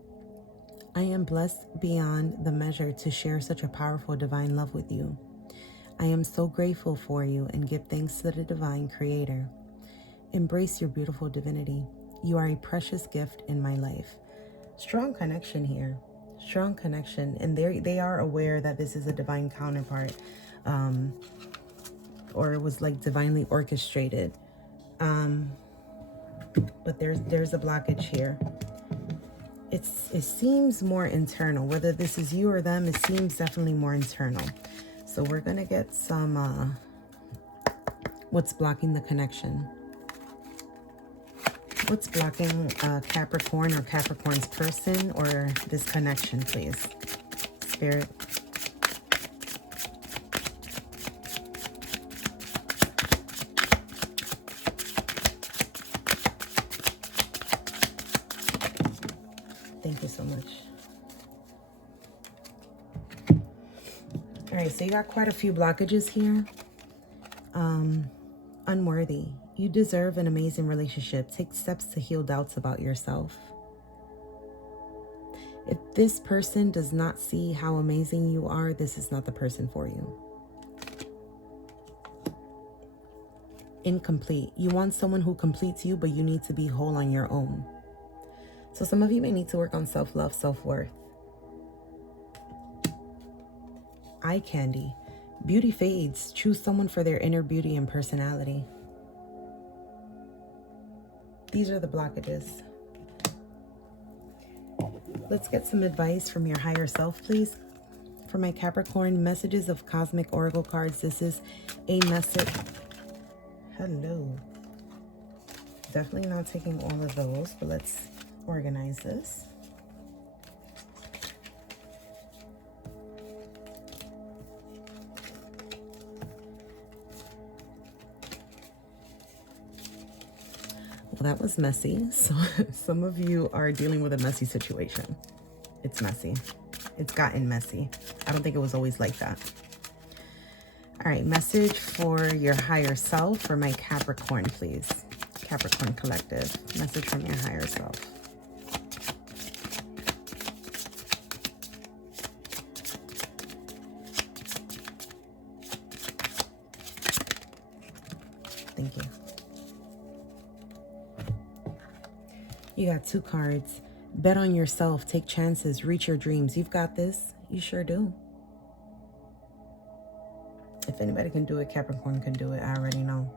I am blessed beyond the measure to share such a powerful divine love with you. I am so grateful for you and give thanks to the divine creator. Embrace your beautiful divinity. You are a precious gift in my life. Strong connection here. Strong connection. And they are aware that this is a divine counterpart. Or it was like divinely orchestrated. But there's a blockage here. It seems more internal. Whether this is you or them, it seems definitely more internal. So we're going to get some, what's blocking the connection? What's blocking Capricorn or Capricorn's person or this connection, please? Spirit. Thank you so much. All right, so you got quite a few blockages here. Unworthy. You deserve an amazing relationship. Take steps to heal doubts about yourself. If this person does not see how amazing you are, this is not the person for you. incomplete. You want someone who completes you, but you need to be whole on your own. So some of you may need to work on self-love, self-worth. Eye candy. Beauty fades. Choose someone for their inner beauty and personality. These are the blockages. Let's get some advice from your higher self, please. For my Capricorn, messages of cosmic oracle cards. This is a message. Hello. Definitely not taking all of those, but let's organize this. Well, that was messy. So some of you are dealing with a messy situation. It's messy. It's gotten messy. I don't think it was always like that. All right, message for your higher self for my Capricorn, please. Capricorn collective. Message from your higher self. Thank you. You got 2 cards. Bet on yourself. Take chances. Reach your dreams. You've got this. You sure do. If anybody can do it, Capricorn can do it. I already know.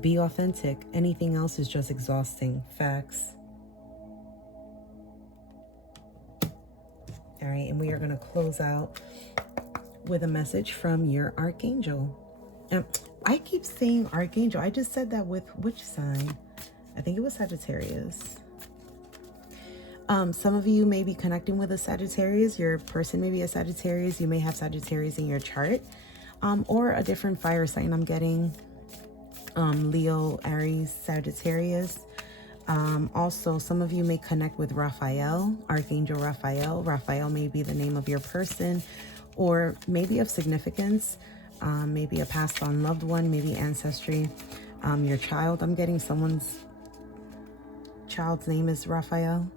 Be authentic. Anything else is just exhausting. Facts. All right, and we are going to close out with a message from your archangel. I keep saying archangel. I just said that with which sign? I think it was Sagittarius. Some of you may be connecting with a Sagittarius. Your person may be a Sagittarius. You may have Sagittarius in your chart. Or a different fire sign. I'm getting Leo, Aries, Sagittarius. Also, some of you may connect with Raphael, Archangel Raphael. Raphael may be the name of your person, or maybe of significance. Maybe a passed on loved one, maybe ancestry. Your child. I'm getting someone's child's name is Raphael.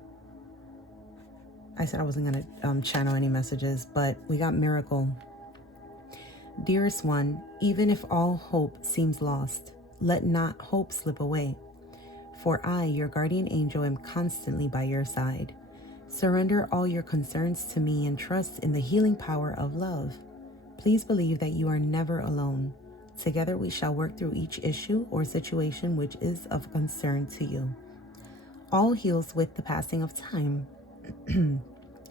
I said I wasn't going to channel any messages, but we got miracle. Dearest one, even if all hope seems lost, let not hope slip away. For I, your guardian angel, am constantly by your side. Surrender all your concerns to me and trust in the healing power of love. Please believe that you are never alone. Together we shall work through each issue or situation which is of concern to you. All heals with the passing of time.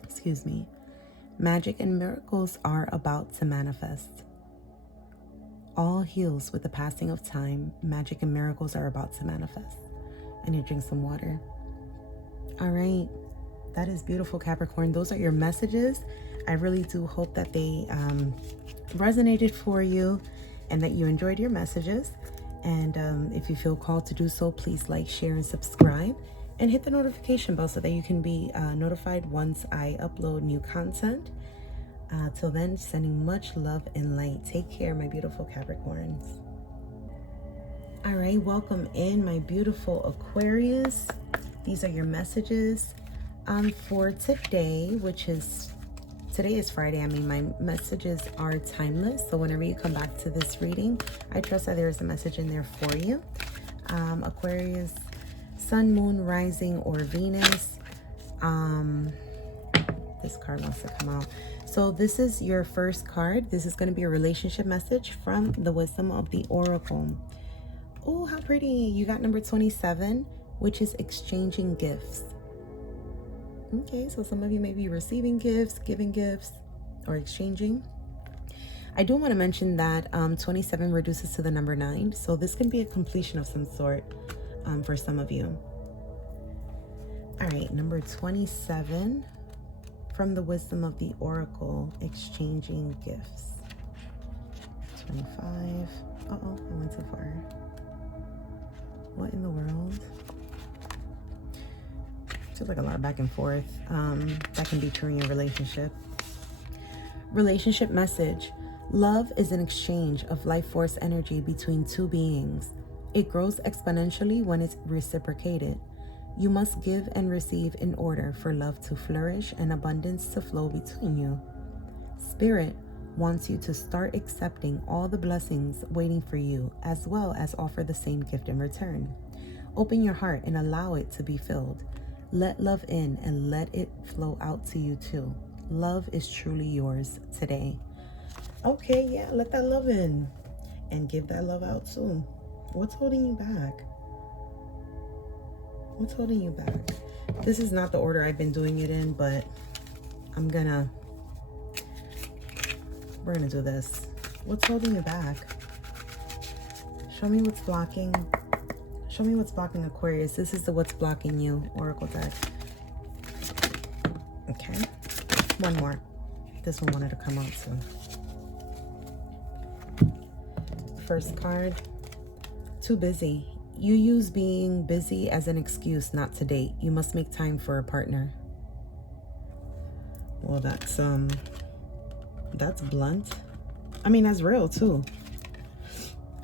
Excuse me. Magic and miracles are about to manifest. All heals with the passing of time. Magic and miracles are about to manifest. I need to drink some water. All right. That is beautiful, Capricorn. Those are your messages. I really do hope that they resonated for you and that you enjoyed your messages. And if you feel called to do so, please like, share, and subscribe. And hit the notification bell so that you can be notified once I upload new content. Till then, sending much love and light. Take care, my beautiful Capricorns. All right, welcome in, my beautiful Aquarius. These are your messages for today, today is Friday. I mean, my messages are timeless. So whenever you come back to this reading, I trust that there is a message in there for you. Aquarius, Sun, Moon, Rising, or Venus. This card wants to come out. So this is your first card. This is going to be a relationship message from the wisdom of the Oracle. Oh, how pretty. You got number 27, which is exchanging gifts. Okay, so some of you may be receiving gifts, giving gifts, or exchanging. I do want to mention that 27 reduces to the number 9. So this can be a completion of some sort for some of you. All right, number 27 from the wisdom of the Oracle, exchanging gifts. 25. Uh-oh, I went too far. What in the world? Feels like a lot of back and forth. That can be true in your relationship. Relationship message. Love is an exchange of life force energy between two beings. It grows exponentially when it's reciprocated. You must give and receive in order for love to flourish and abundance to flow between you. Spirit, wants you to start accepting all the blessings waiting for you, as well as offer the same gift in return. Open your heart and allow it to be filled. Let love in and let it flow out to you too. Love is truly yours today. Okay, yeah, let that love in and give that love out too. What's holding you back? What's holding you back? This is not the order I've been doing it in, but we're gonna do this. What's holding you back? Show me what's blocking. Show me what's blocking Aquarius. This is the what's blocking you Oracle deck. Okay. One more. This one wanted to come out too. First card. Too busy. You use being busy as an excuse not to date. You must make time for a partner. Well, that's blunt. I mean, that's real too.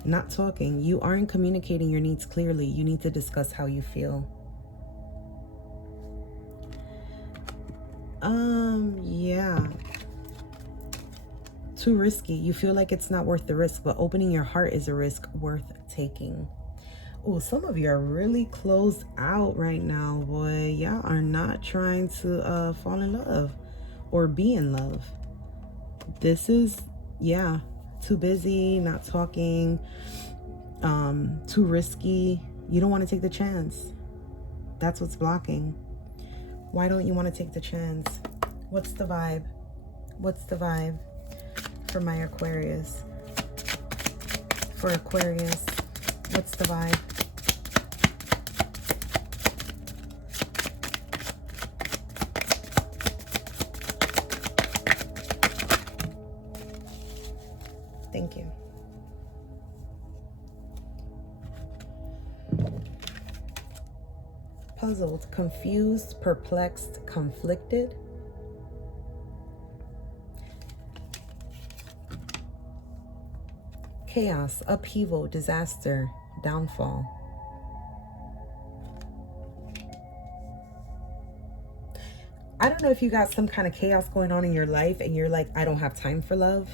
Not talking. You aren't communicating your needs clearly. You need to discuss how you feel. Yeah. Too risky. You feel like it's not worth the risk, but opening your heart is a risk worth taking. Oh, some of you are really closed out right now, boy. Y'all are not trying to fall in love or be in love. This is, yeah, too busy, not talking, too risky. You don't want to take the chance. That's what's blocking. Why don't you want to take the chance? What's the vibe? What's the vibe for my Aquarius? For Aquarius, what's the vibe? Thank you. Puzzled, confused, perplexed, conflicted. Chaos, upheaval, disaster, downfall. I don't know if you got some kind of chaos going on in your life and you're like, I don't have time for love.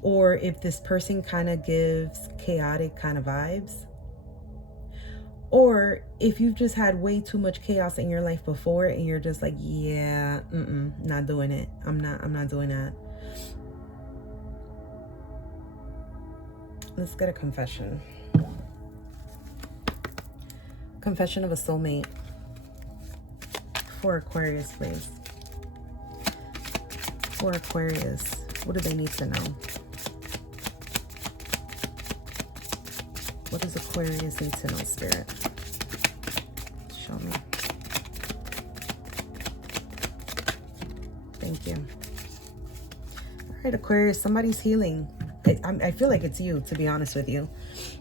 Or if this person kind of gives chaotic kind of vibes. Or if you've just had way too much chaos in your life before and you're just like, yeah, not doing it. I'm not doing that. Let's get a confession. Confession of a soulmate. For Aquarius, please. For Aquarius, what do they need to know? What does Aquarius need to know, Spirit? Show me. Thank you. All right, Aquarius, somebody's healing. I feel like it's you, to be honest with you.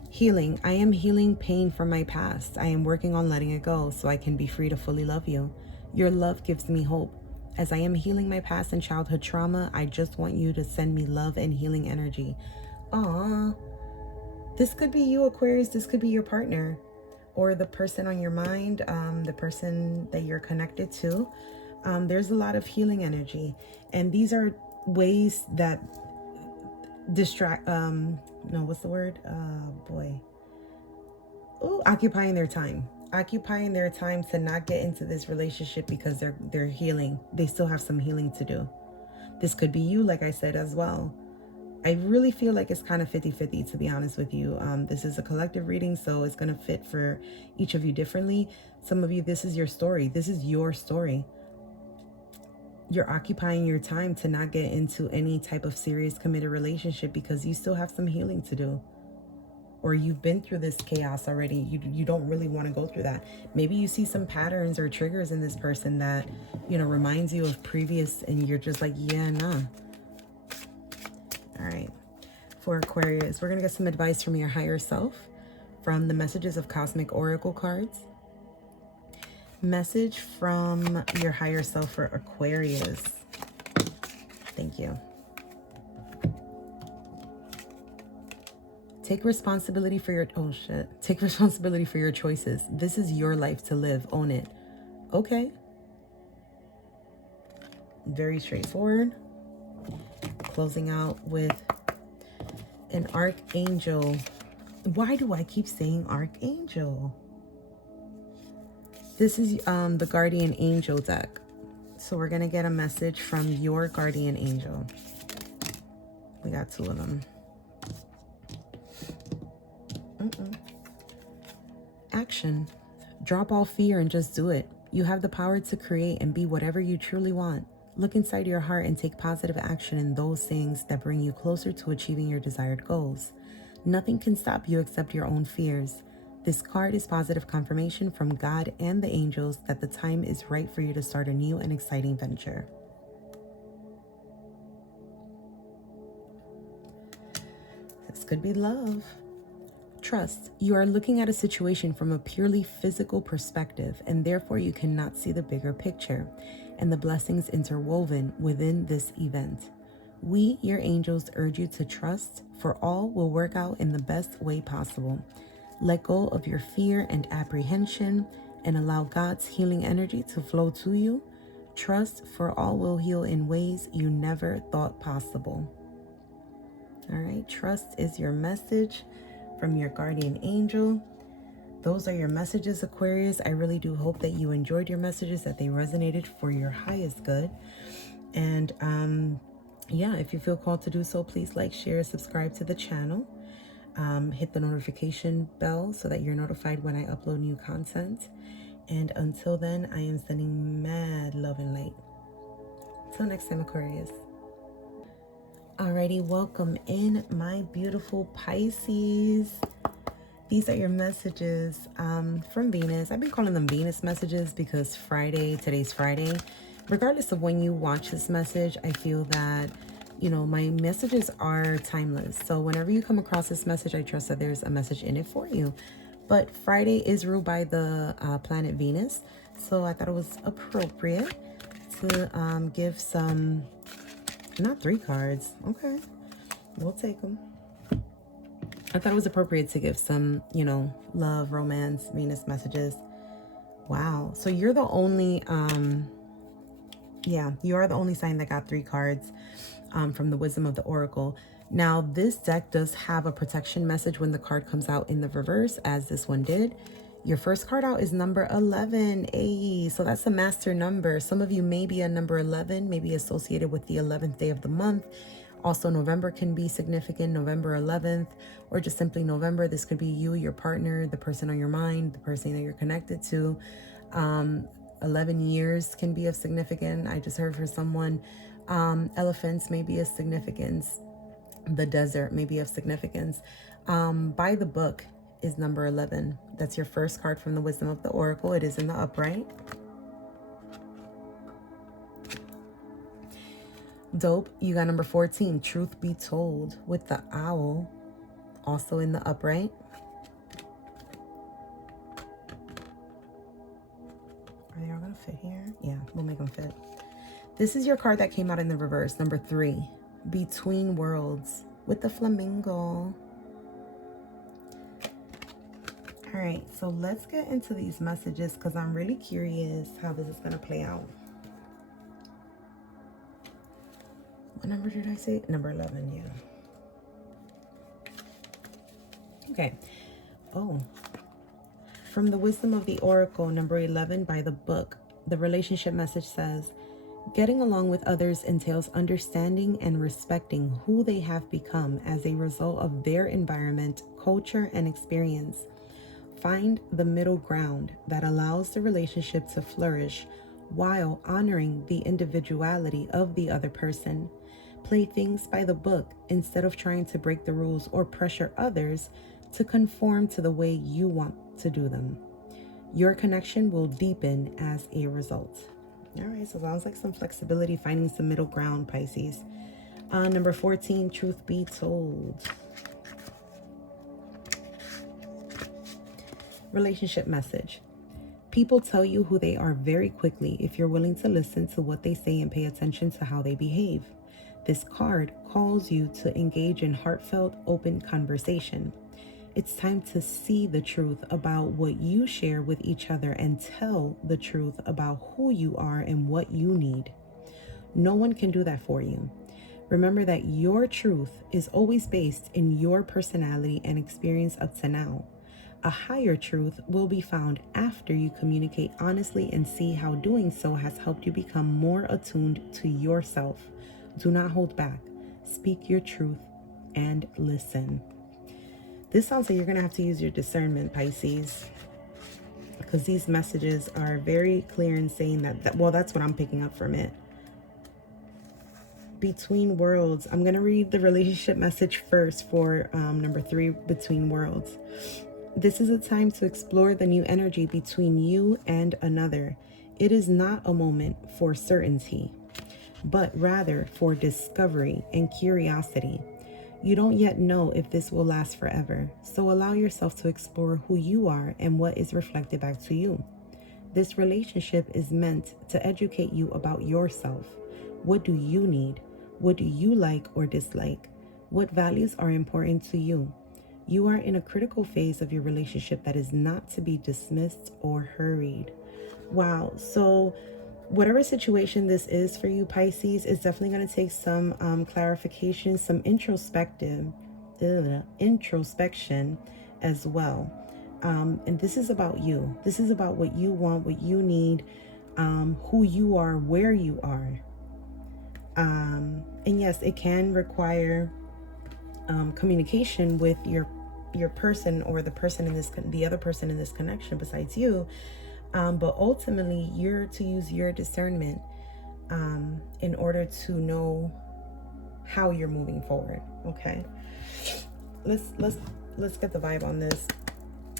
Healing. I am healing pain from my past. I am working on letting it go so I can be free to fully love you. Your love gives me hope. As I am healing my past and childhood trauma, I just want you to send me love and healing energy. Aww. This could be you, Aquarius. This could be your partner or the person on your mind, the person that you're connected to. There's a lot of healing energy. And these are ways that distract, what's the word? Occupying their time. Occupying their time to not get into this relationship because they're healing. They still have some healing to do. This could be you, like I said, as well. I really feel like it's kind of 50-50, to be honest with you. This is a collective reading, so it's going to fit for each of you differently. Some of you, this is your story. This is your story. You're occupying your time to not get into any type of serious committed relationship because you still have some healing to do. Or you've been through this chaos already. You don't really want to go through that. Maybe you see some patterns or triggers in this person that, reminds you of previous, and you're just like, yeah, nah. All right, for Aquarius, we're going to get some advice from your higher self from the messages of Cosmic Oracle cards. Message from your higher self for Aquarius. Thank you. Take responsibility for your, take responsibility for your choices. This is your life to live. Own it. Okay. Very straightforward. Closing out with an archangel. Why do I keep saying archangel? This is the guardian angel deck. So we're going to get a message from your guardian angel. We got two of them. Action. Drop all fear and just do it. You have the power to create and be whatever you truly want. Look inside your heart and take positive action in those things that bring you closer to achieving your desired goals. Nothing can stop you except your own fears. This card is positive confirmation from God and the angels that the time is right for you to start a new and exciting venture. This could be love. Trust. You are looking at a situation from a purely physical perspective, and therefore you cannot see the bigger picture and the blessings interwoven within this event. We, your angels, urge you to trust, for all will work out in the best way possible. Let go of your fear and apprehension and allow God's healing energy to flow to you. Trust, for all will heal in ways you never thought possible. All right, trust is your message from your guardian angel. Those are your messages, Aquarius. I really do hope that you enjoyed your messages, that they resonated for your highest good. And yeah, if you feel called to do so, please like, share, subscribe to the channel. Hit the notification bell so that you're notified when I upload new content. And until then, I am sending mad love and light. Till next time, Aquarius. Alrighty, welcome in, my beautiful Pisces. These are your messages from Venus. I've been calling them Venus messages because today's Friday. Regardless of when you watch this message, I feel that, you know, my messages are timeless. So whenever you come across this message, I trust that there's a message in it for you. But Friday is ruled by the planet Venus. So I thought it was appropriate to give some, not 3 cards. Okay, we'll take them. I thought it was appropriate to give some, you know, love, romance, Venus messages. Wow. So you're the only, you are the only sign that got 3 cards from the Wisdom of the Oracle. Now, this deck does have a protection message when the card comes out in the reverse, as this one did. Your first card out is number 11. Hey, so that's the master number. Some of you may be a number 11, maybe associated with the 11th day of the month. Also, November can be significant, November 11th, or just simply November. This could be you, your partner, the person on your mind, the person that you're connected to. 11 years can be of significance. I just heard for someone, elephants may be of significance. The desert may be of significance. By the book is number 11. That's your first card from the Wisdom of the Oracle. It is in the upright. Dope. You got number 14, Truth Be Told, with the owl, also in the upright. Are they all gonna fit here? Yeah, we'll make them fit. This is your card that came out in the reverse, number 3, Between Worlds, with the flamingo. All right, so let's get into these messages because I'm really curious how this is gonna play out. What number did I say? Number 11, yeah. Okay. Oh. From the Wisdom of the Oracle, number 11, by the book, the relationship message says, getting along with others entails understanding and respecting who they have become as a result of their environment, culture, and experience. Find the middle ground that allows the relationship to flourish while honoring the individuality of the other person. Play things by the book instead of trying to break the rules or pressure others to conform to the way you want to do them. Your connection will deepen as a result. All right, so sounds like some flexibility, finding some middle ground, Pisces. Number 14, Truth Be Told. Relationship message. People tell you who they are very quickly if you're willing to listen to what they say and pay attention to how they behave. This card calls you to engage in heartfelt, open conversation. It's time to see the truth about what you share with each other and tell the truth about who you are and what you need. No one can do that for you. Remember that your truth is always based in your personality and experience up to now. A higher truth will be found after you communicate honestly and see how doing so has helped you become more attuned to yourself. Do not hold back. Speak your truth and listen. This sounds like you're going to have to use your discernment, Pisces, because these messages are very clear in saying that, well, that's what I'm picking up from it. Between worlds. I'm going to read the relationship message first for number 3, between worlds. This is a time to explore the new energy between you and another. It is not a moment for certainty, but rather for discovery and curiosity. You don't yet know if this will last forever, so allow yourself to explore who you are and what is reflected back to you. This relationship is meant to educate you about yourself. What do you need? What do you like or dislike? What values are important to you? You are in a critical phase of your relationship that is not to be dismissed or hurried. Wow. So whatever situation this is for you, Pisces, is definitely going to take some clarification, some introspection as well. And this is about you. This is about what you want, what you need, who you are, where you are. And yes, it can require communication with your person, or the other person in this connection besides you. But ultimately, you're to use your discernment in order to know how you're moving forward. Okay, let's get the vibe on this.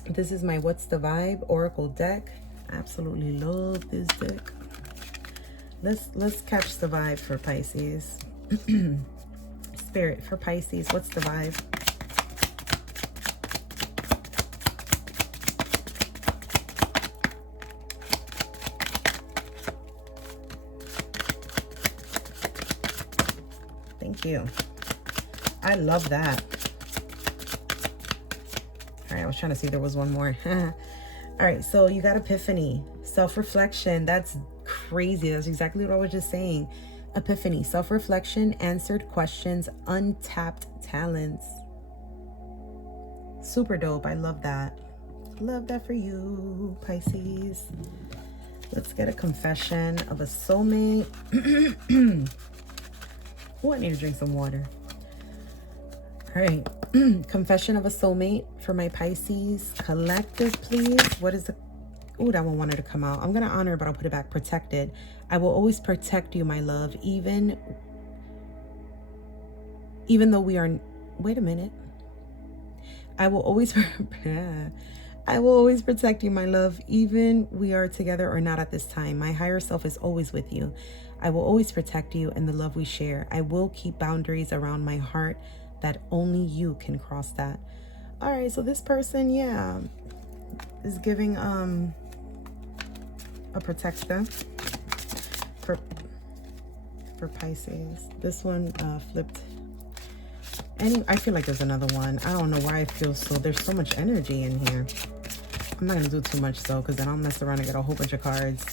This is my What's the Vibe Oracle deck. I absolutely love this deck. Let's catch the vibe for Pisces. Spirit for Pisces, what's the vibe? Thank you. I love that. All right, I was trying to see if there was one more. All right, so you got Epiphany, self-reflection. That's crazy. That's exactly what I was just saying. Epiphany, self-reflection, answered questions, untapped talents. Super dope. I love that. Love that for you, Pisces. Let's get a confession of a soulmate. Oh, I need to drink some water. All right. Confession of a soulmate for my Pisces collective, please. What is the... Oh, that one wanted to come out. I'm going to honor, but I'll put it back. Protected. I will always protect you, my love, even though we are... Wait a minute. I will always protect you, my love, even we are together or not at this time. My higher self is always with you. I will always protect you and the love we share. I will keep boundaries around my heart that only you can cross that. All right, so this person, yeah, is giving a protector for Pisces. This one flipped. I feel like there's another one. I don't know why I feel so... There's so much energy in here. I'm not going to do too much, though, because then I'll mess around and get a whole bunch of cards.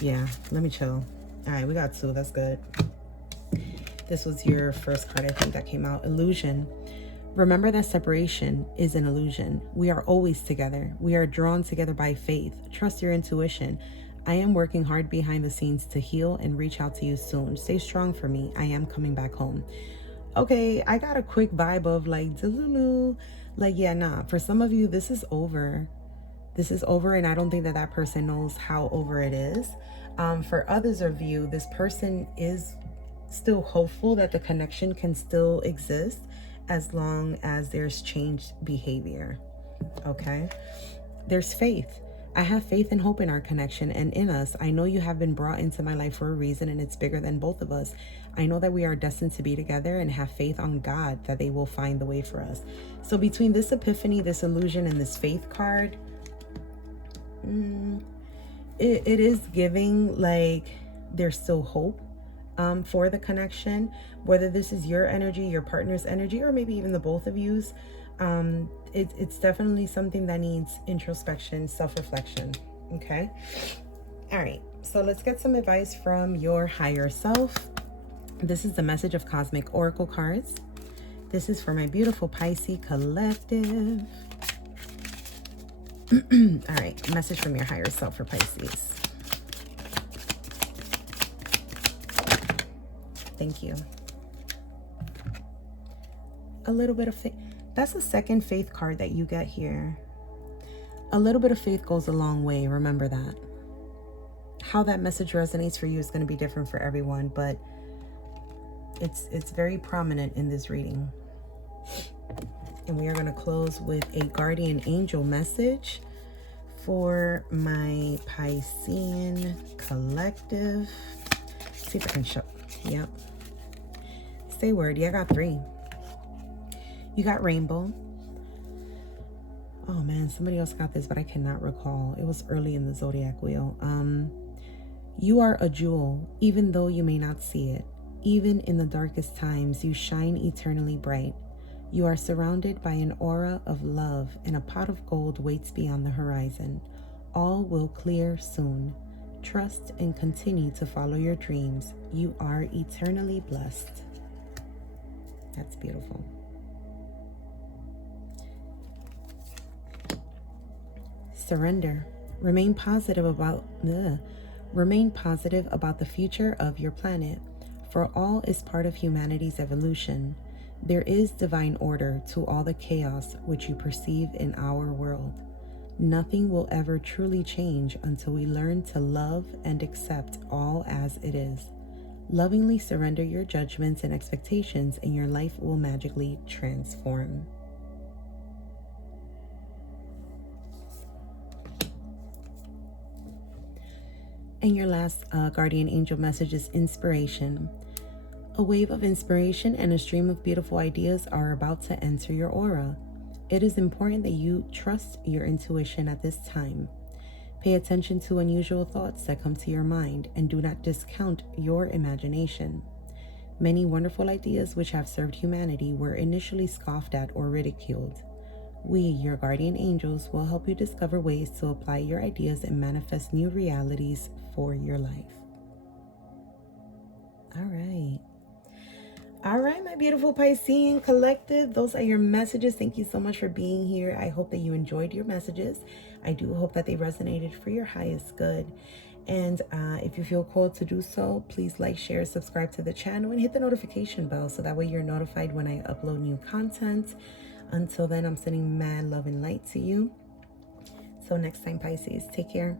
Yeah, let me chill. All right, we got 2. That's good. This was your first card, I think, that came out. Illusion. Remember that separation is an illusion. We are always together. We are drawn together by faith. Trust your intuition. I am working hard behind the scenes to heal and reach out to you soon. Stay strong for me. I am coming back home. Okay, I got a quick vibe of like, Delulu. Like, yeah, nah. For some of you, this is over. This is over, and I don't think that person knows how over it is. For others of you, this person is still hopeful that the connection can still exist as long as there's changed behavior. Okay? There's faith. I have faith and hope in our connection and in us. I know you have been brought into my life for a reason, and it's bigger than both of us. I know that we are destined to be together, and have faith on God that they will find the way for us. So between this epiphany, this illusion, and this faith card, it is giving like there's still hope for the connection, whether this is your energy, your partner's energy, or maybe even the both of you's. It's definitely something that needs introspection, self-reflection. Okay. All right. So let's get some advice from your higher self. This is the message of Cosmic Oracle cards. This is for my beautiful Pisces collective. All right, message from your higher self for Pisces. Thank you. A little bit of faith. That's the second faith card that you get here. A little bit of faith goes a long way. Remember that. How that message resonates for you is going to be different for everyone, but it's very prominent in this reading. And we are going to close with a guardian angel message for my Piscean collective. See if I can show. Yep. Say word. Yeah, I got 3. You got rainbow. Oh man, somebody else got this, but I cannot recall. It was early in the zodiac wheel. You are a jewel, even though you may not see it. Even in the darkest times, you shine eternally bright. You are surrounded by an aura of love, and a pot of gold waits beyond the horizon. All will clear soon. Trust and continue to follow your dreams. You are eternally blessed. That's beautiful. Surrender. Remain positive about the future of your planet, for all is part of humanity's evolution. There is divine order to all the chaos which you perceive in our world. Nothing will ever truly change until we learn to love and accept all as it is. Lovingly surrender your judgments and expectations, and your life will magically transform. And your last guardian angel message is inspiration. A wave of inspiration and a stream of beautiful ideas are about to enter your aura. It is important that you trust your intuition at this time. Pay attention to unusual thoughts that come to your mind, and do not discount your imagination. Many wonderful ideas which have served humanity were initially scoffed at or ridiculed. We, your guardian angels, will help you discover ways to apply your ideas and manifest new realities for your life. All right, my beautiful Piscean collective. Those are your messages. Thank you so much for being here. I hope that you enjoyed your messages. I do hope that they resonated for your highest good. And if you feel called to do so, please like, share, subscribe to the channel, and hit the notification bell so that way you're notified when I upload new content. Until then, I'm sending mad love and light to you. So next time, Pisces, take care.